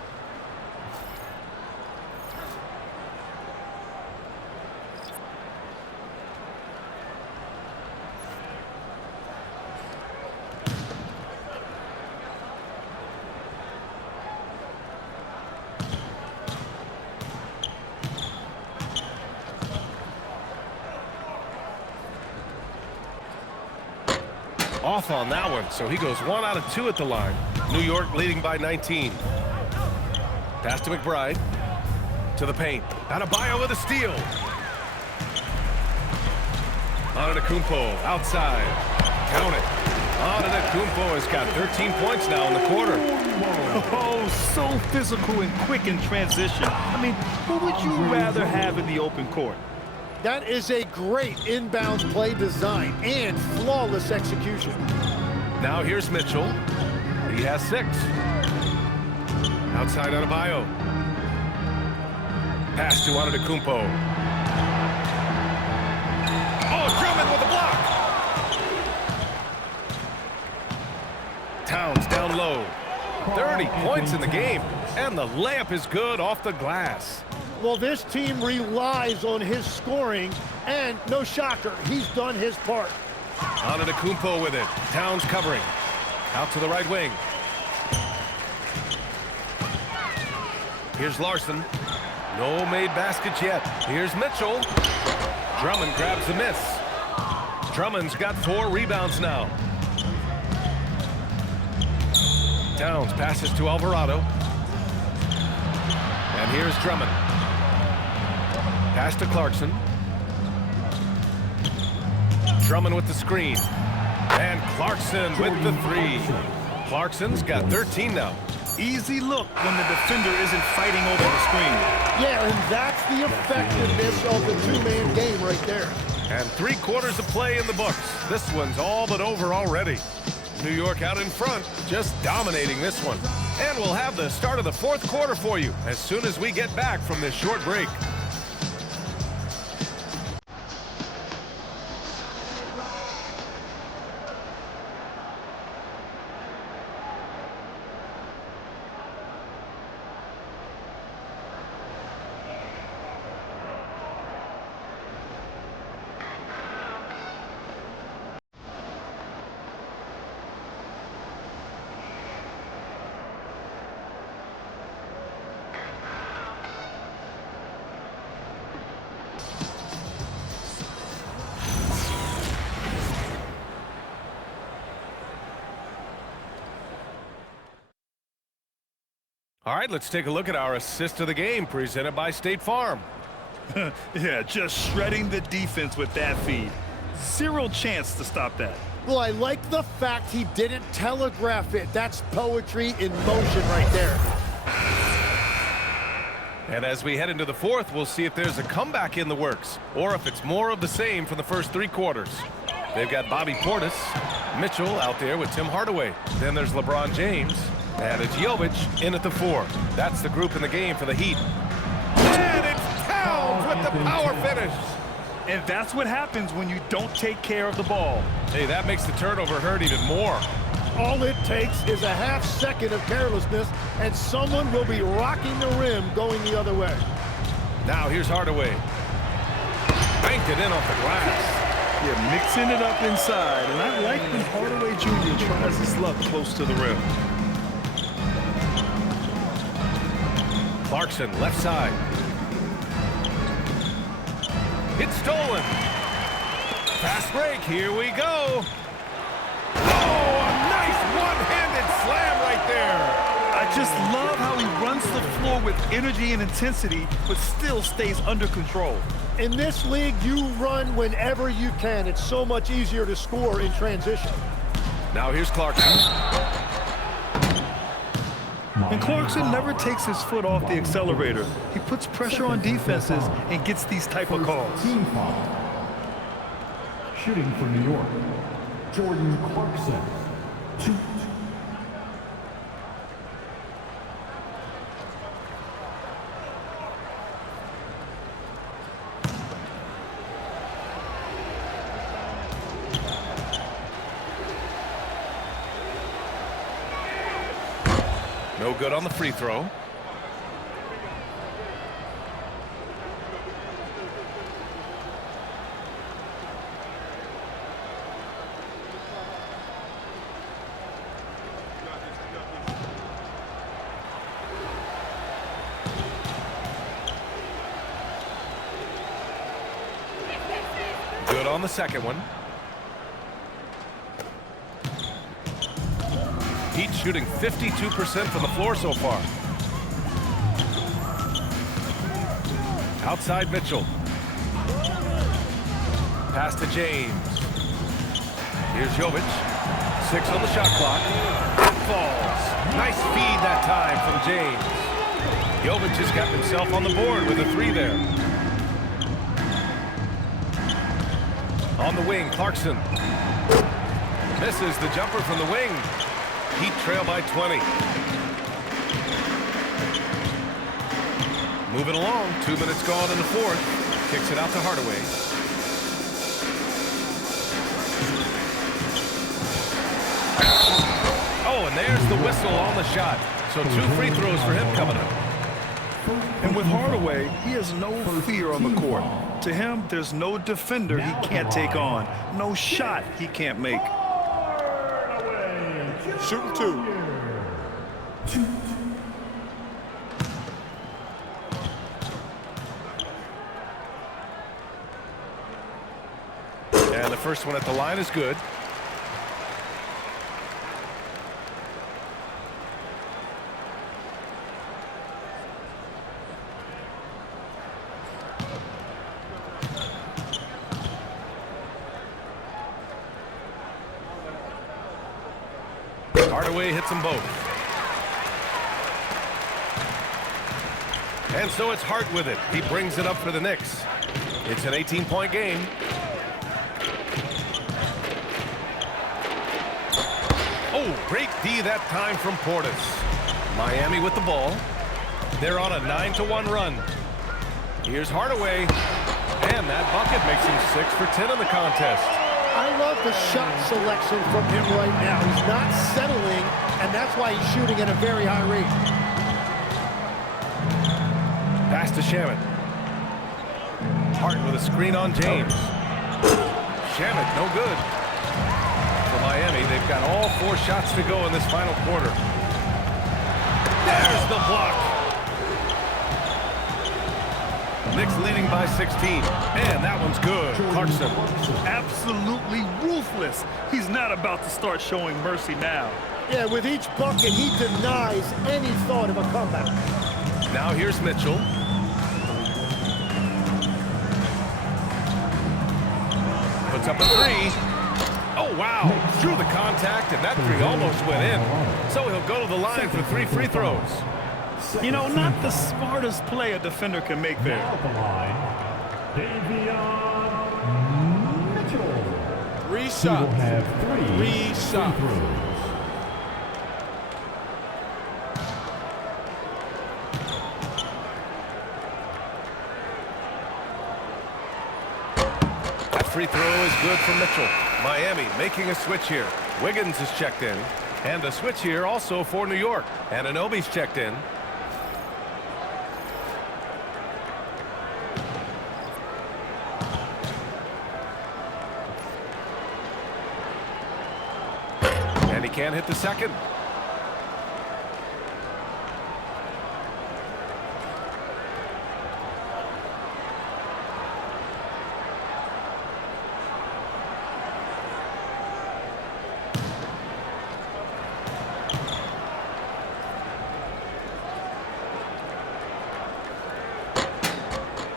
Off on that one, so he goes 1 out of 2 at the line. New York leading by 19. Pass to McBride. To the paint. Adebayo with a steal. Antetokounmpo outside. Count it. Antetokounmpo has got 13 points now in the quarter. Oh, so physical and quick in transition. I mean, who would you rather have in the open court? That is a great inbounds play design and flawless execution. Now here's Mitchell. He has 6. Outside Adebayo. Pass to Antetokounmpo. Oh, Drummond with a block. Towns down low. 30 points in the game, and the layup is good off the glass. Well, this team relies on his scoring, and no shocker, he's done his part. Antetokounmpo with it. Towns covering. Out to the right wing. Here's Larson. No made baskets yet. Here's Mitchell. Drummond grabs the miss. Drummond's got 4 rebounds now. Towns passes to Alvarado. And here's Drummond. Pass to Clarkson. Drummond with the screen. And Clarkson with the three. Clarkson's got 13 now. Easy look when the defender isn't fighting over the screen. Yeah, and that's the effectiveness of the two-man game right there. And 3 quarters of play in the books. This one's all but over already. New York out in front, just dominating this one. And we'll have the start of the 4th quarter for you as soon as we get back from this short break. All right, let's take a look at our assist of the game presented by State Farm. Yeah, just shredding the defense with that feed. Zero chance to stop that. Well, I like the fact he didn't telegraph it. That's poetry in motion right there. And as we head into the 4th, we'll see if there's a comeback in the works or if it's more of the same from the first 3 quarters. They've got Bobby Portis, Mitchell out there with Tim Hardaway. Then there's LeBron James. And it's Jovic in at the 4. That's the group in the game for the Heat. And it's Towns with the power finish. And that's what happens when you don't take care of the ball. Hey, that makes the turnover hurt even more. All it takes is a half second of carelessness, and someone will be rocking the rim going the other way. Now here's Hardaway. Banked it in off the glass. Yeah, mixing it up inside. And I like when Hardaway Jr. tries his luck close to the rim. Clarkson, left side. It's stolen. Fast break, here we go. Oh, a nice one-handed slam right there. I just love how he runs the floor with energy and intensity, but still stays under control. In this league, you run whenever you can. It's so much easier to score in transition. Now here's Clarkson. And Clarkson never takes his foot off the accelerator. He puts pressure on defenses and gets these type of calls. Team foul. Shooting for New York, Jordan Clarkson. 2. No good on the free throw. Good on the second one. Heat shooting 52% from the floor so far. Outside Mitchell. Pass to James. Here's Jovic. 6 on the shot clock. It falls. Nice feed that time from James. Jovic has got himself on the board with a 3 there. On the wing, Clarkson. Misses the jumper from the wing. Heat trail by 20. Moving along, 2 minutes gone in the 4th. Kicks it out to Hardaway. Oh, and there's the whistle on the shot. So 2 free throws for him coming up. And with Hardaway, he has no fear on the court. To him, there's no defender he can't take on. No shot he can't make. Shooting 2. And the first one at the line is good. Hardaway hits them both. And so it's Hart with it. He brings it up for the Knicks. It's an 18-point game. Oh, great D that time from Portis. Miami with the ball. They're on a 9-1 run. Here's Hardaway. And that bucket makes him 6 for 10 in the contest. I love the shot selection from him right now. He's not settling, and that's why he's shooting at a very high rate. Pass to Shamet. Hart with a screen on James. Shamet, no good. For Miami, they've got all 4 shots to go in this final quarter. There's the block. Knicks leading by 16. And that one's good. Clarkson. Absolutely ruthless. He's not about to start showing mercy now. Yeah, with each bucket, he denies any thought of a comeback. Now here's Mitchell. Puts up a 3. Oh, wow. Drew the contact, and that 3 almost went in. So he'll go to the line for 3 free throws. You know, not the smartest play a defender can make there. Mitchell. 3 shots. Have 3 shots. That free throw is good for Mitchell. Miami making a switch here. Wiggins is checked in. And a switch here also for New York. Anunoby's checked in. And he can't hit the second.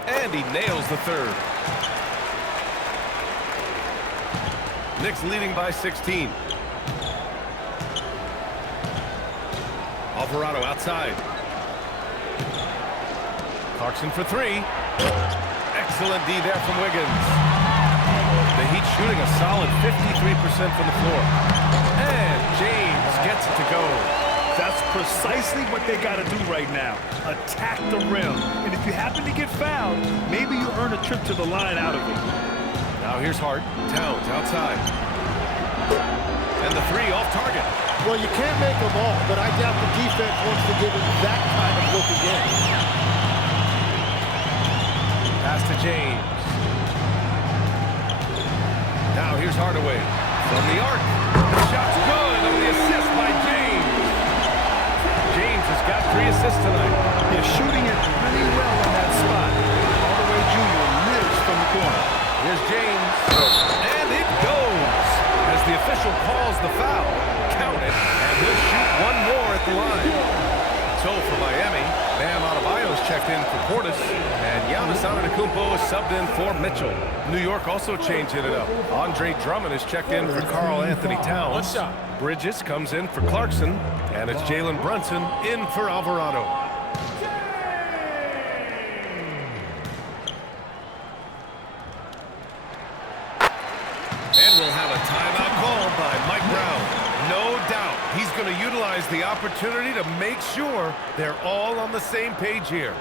And he nails the third. Knicks leading by 16. Alvarado outside. Clarkson for 3. Excellent D there from Wiggins. The Heat shooting a solid 53% from the floor. And James gets it to go. That's precisely what they got to do right now. Attack the rim. And if you happen to get fouled, maybe you earn a trip to the line out of it. Now here's Hart. Towns outside. And the 3 off target. Well, you can't make them all, but I doubt the defense wants to give him that kind of look again. Pass to James. Now here's Hardaway. From the arc. The shot's good on the assist by James. James has got 3 assists tonight. He's shooting it really well in that spot. Hardaway Jr. lives from the corner. Here's James. And it goes. As the official calls the foul. Count it. And he'll shoot 1 more at the line. So for Miami, Bam Adebayo's checked in for Portis. And Giannis Antetokounmpo is subbed in for Mitchell. New York also changing it up. Andre Drummond is checked in for Karl-Anthony Towns. Bridges comes in for Clarkson. And it's Jalen Brunson in for Alvarado. And we'll have a timeout called by Mike Brown. No doubt he's going to utilize the opportunity to make sure they're all on the same page here.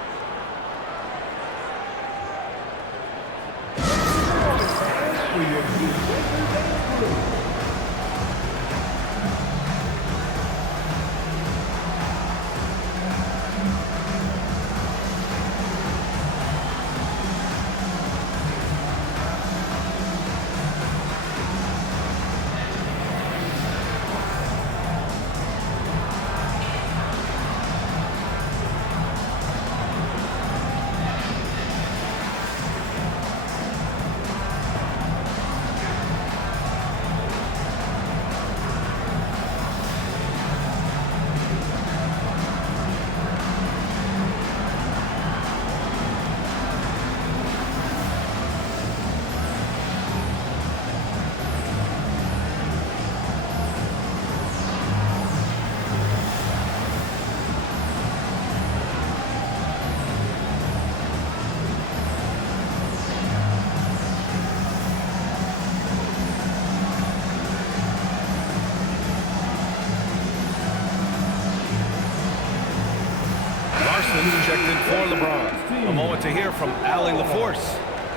Brunson's checked in for LeBron. A moment to hear from Allie LaForce.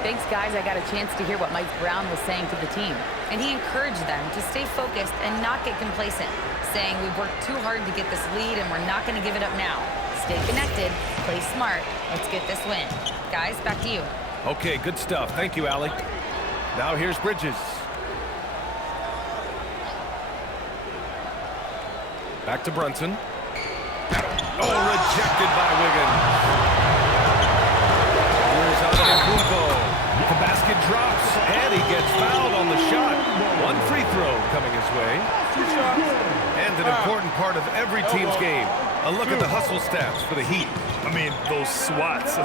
Thanks, guys. I got a chance to hear what Mike Brown was saying to the team. And he encouraged them to stay focused and not get complacent, saying we've worked too hard to get this lead and we're not going to give it up now. Stay connected, play smart, let's get this win. Guys, back to you. Okay, good stuff. Thank you, Allie. Now here's Bridges. Back to Brunson. Oh, rejected by Wiggins. Here's Antetokounmpo. The basket drops, and he gets fouled on the shot. One free throw coming his way. And an important part of every team's game. A look at the hustle stats for the Heat. I mean, those swats,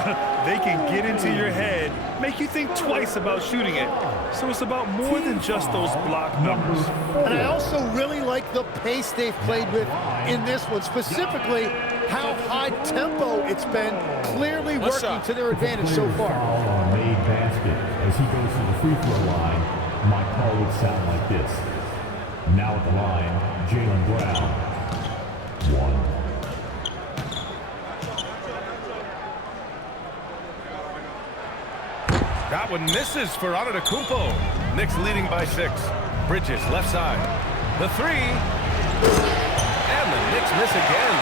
they can get into your head, make you think twice about shooting it. So it's about more than just those block numbers. And I also really like the pace they've played with in this one, specifically how high tempo it's been, clearly working to their advantage so far. On a made basket as he goes to the free throw line. My call would sound like this. Now at the line, Jalen Brown. 1. That one misses for Antetokounmpo. Knicks leading by 6. Bridges left side. The three. And the Knicks miss again.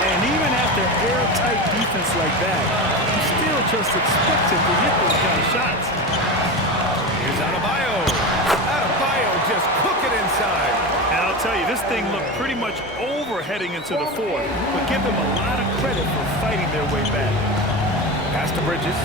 And even after airtight defense like that, you still just expect him to hit those kind of shots. Here's Adebayo just cooking inside. And I'll tell you, this thing looked pretty much over heading into the fourth, but give them a lot of credit for fighting their way back. Pass to Bridges.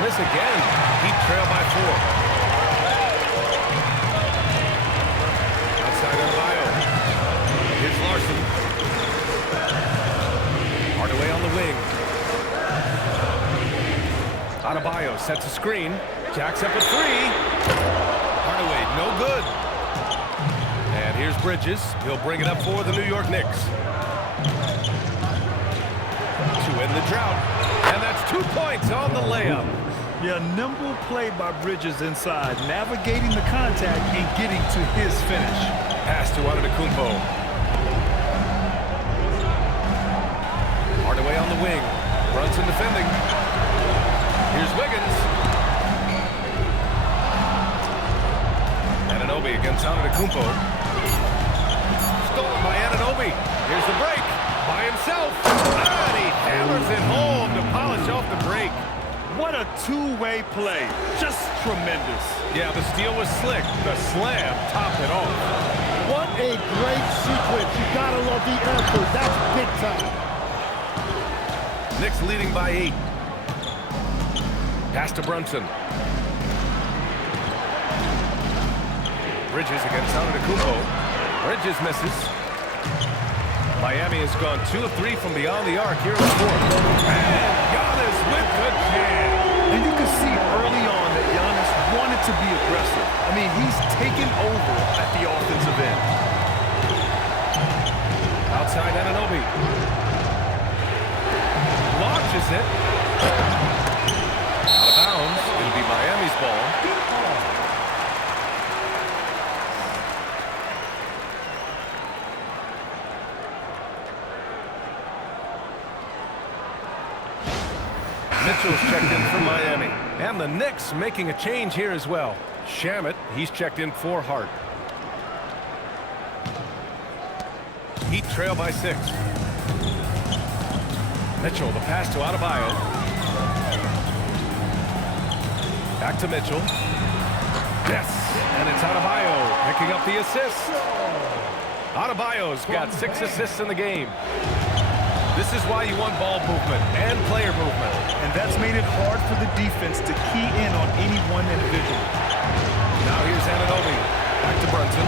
Miss again. Heat trail by 4. Outside Adebayo. Here's Larson. Hardaway on the wing. Adebayo sets a screen. Jacks up a 3. Hardaway, no good. And here's Bridges. He'll bring it up for the New York Knicks. To end the drought. And that's 2 points on the layup. Yeah, nimble play by Bridges inside, navigating the contact and getting to his finish. Pass to Antetokounmpo. Hardaway on the wing. Brunson defending. Here's Wiggins. Anunoby against Antetokounmpo. Stolen by Anunoby. Here's the break. By himself. And he hammers it home to polish off the break. What a two-way play. Just tremendous. Yeah, the steal was slick. The slam topped it off. What a great sequence. You gotta love the effort. That's big time. Knicks leading by 8. Pass to Brunson. Bridges against Antetokounmpo. Bridges misses. Miami has gone 2 of 3 from beyond the arc here in the fourth. And Giannis with the jam. And you can see early on that Giannis wanted to be aggressive. I mean, he's taken over at the offensive end. Outside Anunoby. Launches it. Out of bounds. It'll be Miami's ball. Mitchell's checked in for Miami. And the Knicks making a change here as well. Shamet, he's checked in for Hart. Heat trail by 6. Mitchell, the pass to Adebayo. Back to Mitchell. Yes, and it's Adebayo picking up the assist. Adebayo's got 6 assists in the game. This is why you want ball movement and player movement. And that's made it hard for the defense to key in on any one individual. Now here's Anunoby. Back to Brunson.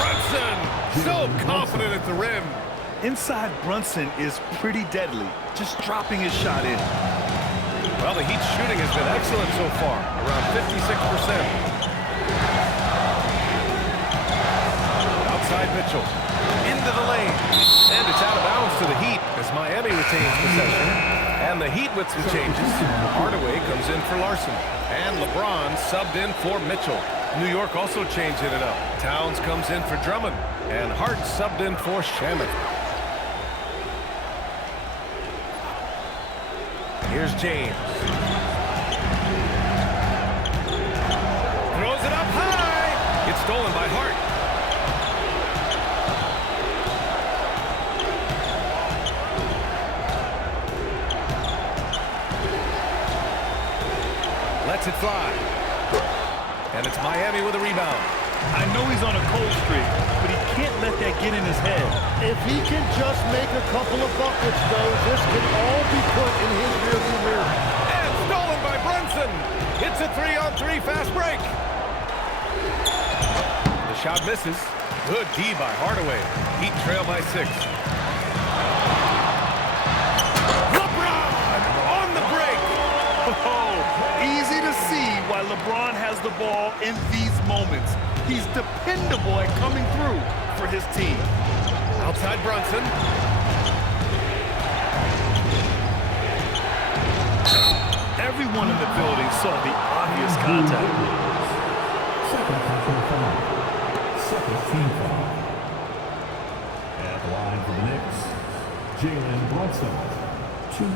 Brunson! So confident at the rim. Inside Brunson is pretty deadly, just dropping his shot in. Well, the Heat's shooting has been excellent so far, around 56%. Outside Mitchell. Into into the lane. And it's out of bounds to the Heat as Miami retains possession. And the Heat with some changes. Hardaway comes in for Larson. And LeBron subbed in for Mitchell. New York also changing it up. Towns comes in for Drummond. And Hart subbed in for Shaman. Here's James. Throws it up high. It's stolen by Hart. Lets it fly. And it's Miami with a rebound. I know he's on a cold streak, but he can't let that get in his head. If he can just make a couple of buckets, though, this can all be put in his rearview mirror. And stolen by Brunson. It's a 3-on-3 fast break. The shot misses. Good D by Hardaway. Heat trail by 6. LeBron on the break. Oh, easy to see why LeBron has the ball in these moments. He's dependable at coming through for his team. Outside Brunson. Everyone in the building saw the obvious contact. Second team foul. At the line for the Knicks, Jalen Brunson. 2.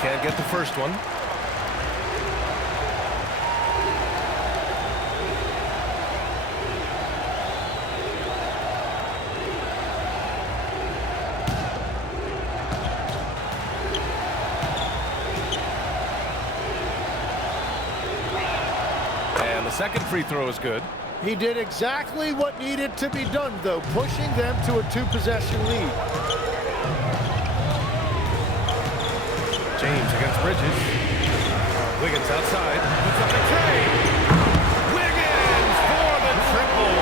Can't get the first one. And the second free throw is good. He did exactly what needed to be done, though, pushing them to a 2-possession lead. James against Bridges. Wiggins outside. Puts up a tray. Wiggins for the triple.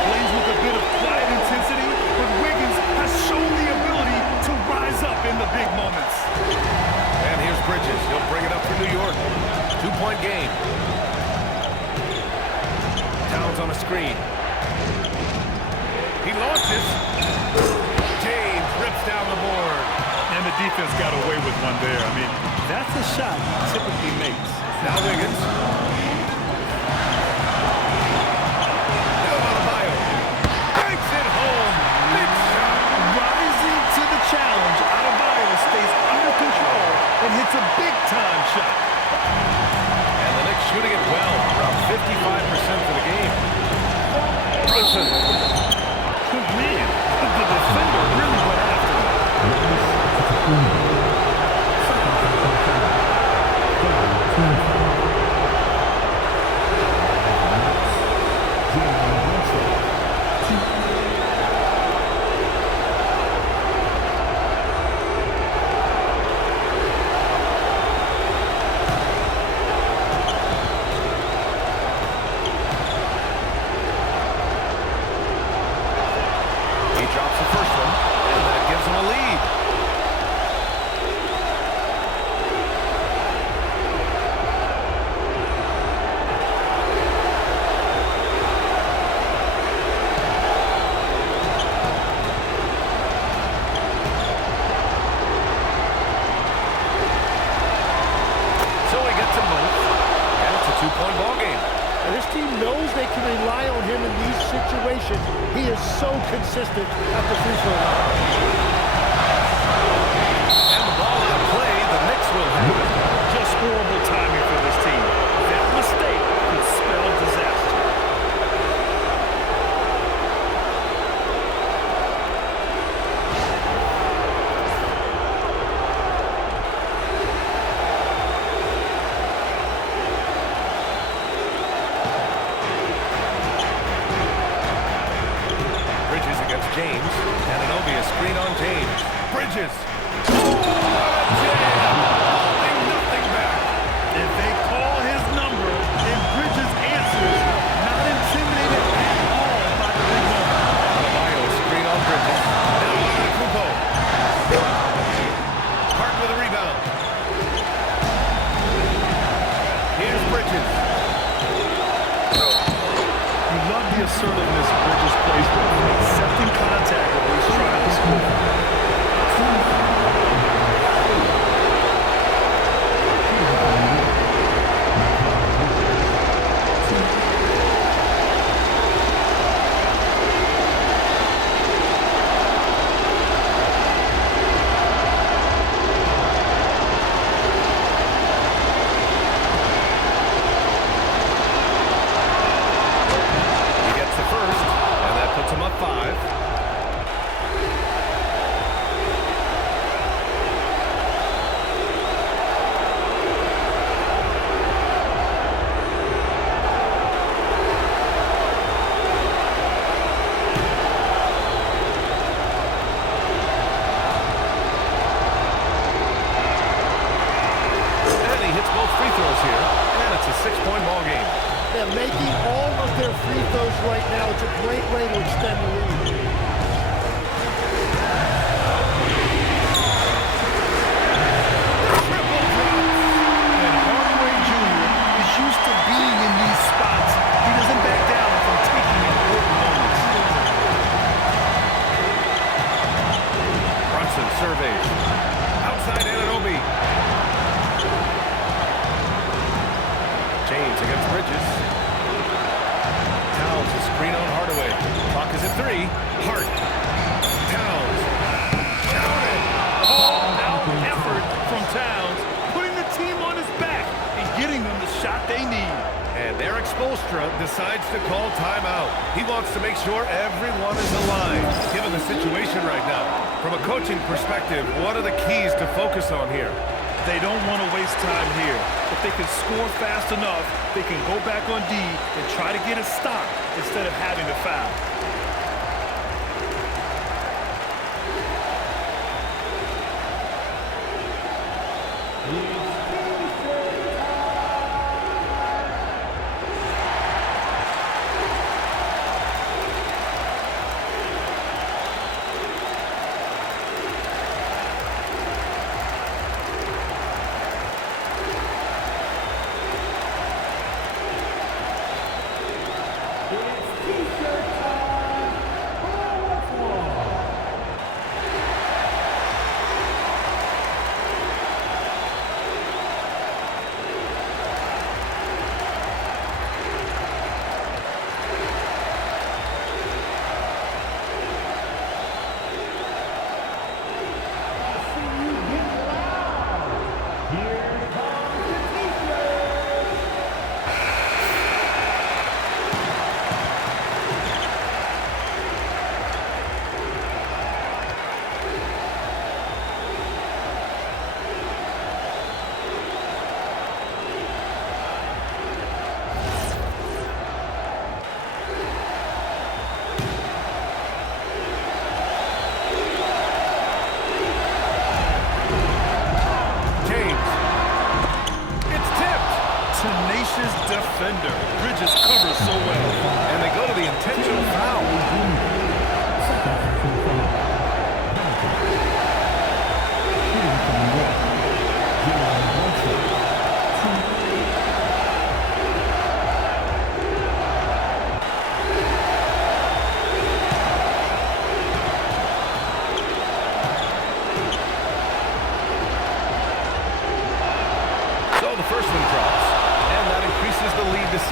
Plays with a bit of quiet intensity, but Wiggins has shown the ability to rise up in the big moments. And here's Bridges. He'll bring it up for New York. 2-point game. Towns on a screen. He launches. James rips down the board. And the defense got away with one there. I mean, that's a shot he typically makes. Now Wiggins. Now Adebayo. Banks it home. Big shot. Rising to the challenge, Adebayo stays under control and hits a big-time shot. And the Knicks shooting it well. Around 55% for the game. Brunson. Man, the defender really went after him. He drops the first one, and that gives him a lead. So he gets them both, and it's a 2-point ball game. And this team knows they can rely on him in these situations. He is so consistent at the free throw line. And the ball out of play, the Knicks will have it. Just horrible timing for this team. That mistake could spell disaster. Bridges against James. Anunoby, a screen on James. Bridges. Holding nothing back. If they call his number and Bridges answers, not intimidated at all by the assertiveness Bridges plays with, accepting contact when he's trying to score. They're making all of their free throws right now. It's a great way to extend the lead. Triple drops. And Hardaway Jr. is used to being in these spots. He doesn't back down from taking important moments. Brunson surveys. Outside Anunoby. James against Bridges. Towns a screen on Hardaway. Clock is at 3. Hart. Towns. Counted. All-out effort from Towns, putting the team on his back and getting them the shot they need. And Eric Spoelstra decides to call timeout. He wants to make sure everyone is aligned, given the situation right now. From a coaching perspective, what are the keys to focus on here? They don't want to waste time here. If they can score fast enough, they can go back on D and try to get a stop instead of having to foul. Defender. Bridges covers so well. And they go to the intentional foul. So the first one drops. And that increases the lead to 6.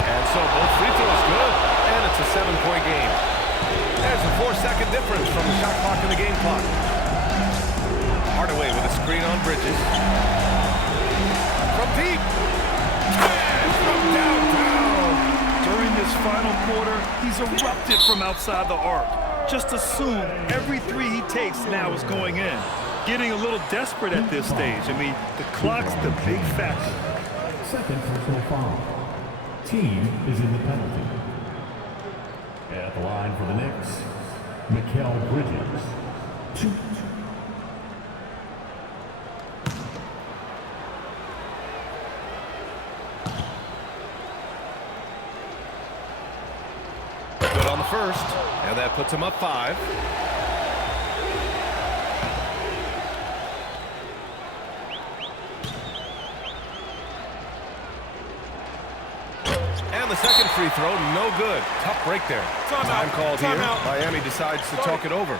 And so both free throws good, and it's a 7-point game. There's a 4-second difference from the shot clock and the game clock. Hardaway with a screen on Bridges. From deep. And from downtown. During this final quarter, he's erupted from outside the arc. Just assume every three he takes now is going in. Getting a little desperate at this stage. I mean, the clock's the big factor. Second personal foul. Team is in the penalty. At the line for the Knicks, Mikal Bridges. 2. Good on the first, and that puts him up 5. And the second free throw, no good. Tough break there. Time called here. Miami decides to talk it over.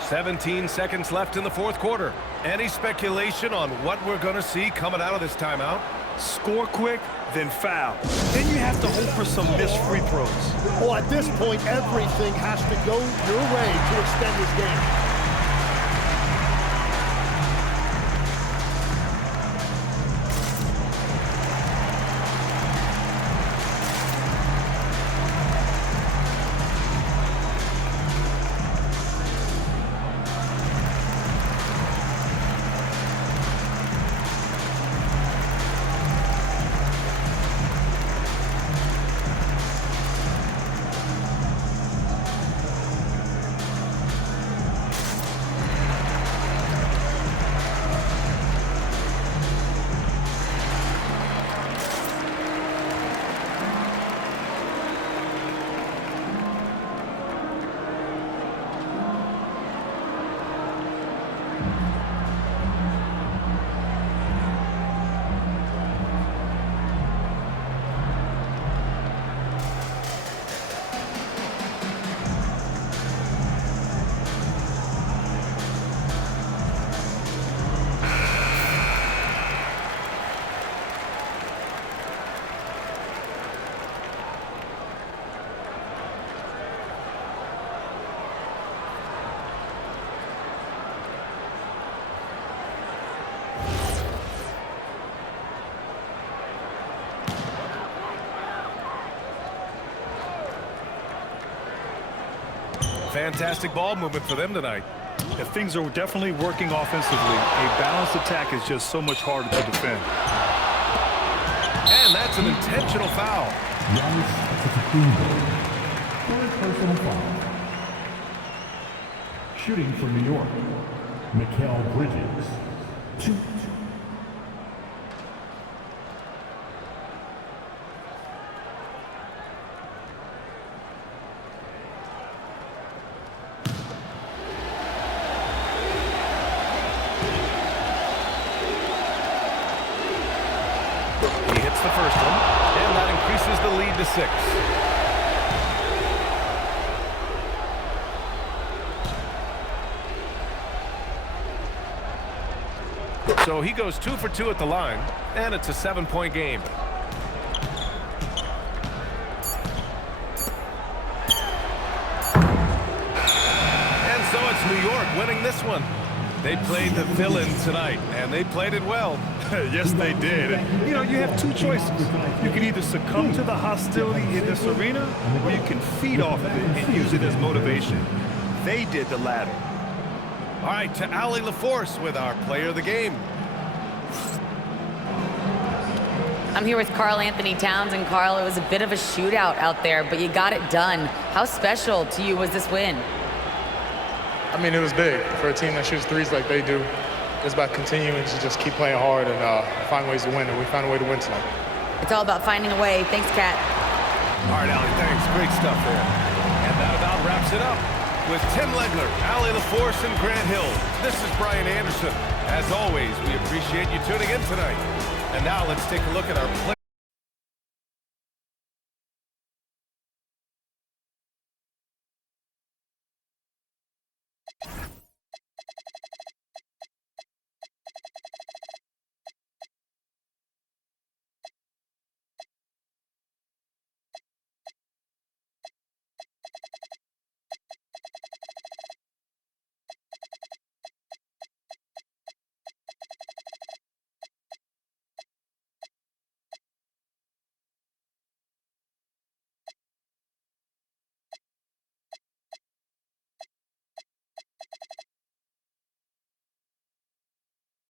17 seconds left in the fourth quarter. Any speculation on what we're going to see coming out of this timeout? Score quick, then foul. Then you have to hope for some missed free throws. Well, at this point, everything has to go your way to extend this game. Fantastic ball movement for them tonight. If things are definitely working offensively, a balanced attack is just so much harder to defend. And that's an intentional foul. Giannis Antetokounmpo. Third personal foul. Shooting from New York, Mikal Bridges. 2. He hits the first one, and that increases the lead to 6. So he goes 2 for 2 at the line, and it's a 7-point game. And so it's New York winning this one. They played the villain tonight, and they played it well. Yes, they did. And, you have two choices. You can either succumb to the hostility in this arena, or you can feed off of it and use it as motivation. They did the latter. All right, to Allie LaForce with our player of the game. I'm here with Karl-Anthony Towns, and Karl, it was a bit of a shootout out there, but you got it done. How special to you was this win? I mean, it was big for a team that shoots threes like they do. It's about continuing to just keep playing hard and find ways to win, and we found a way to win tonight. It's all about finding a way. Thanks, Kat. All right, Allie, thanks. Great stuff there. And that about wraps it up. With Tim Legler, Allie LaForce, and Grant Hill, this is Brian Anderson. As always, we appreciate you tuning in tonight. And now let's take a look at our play.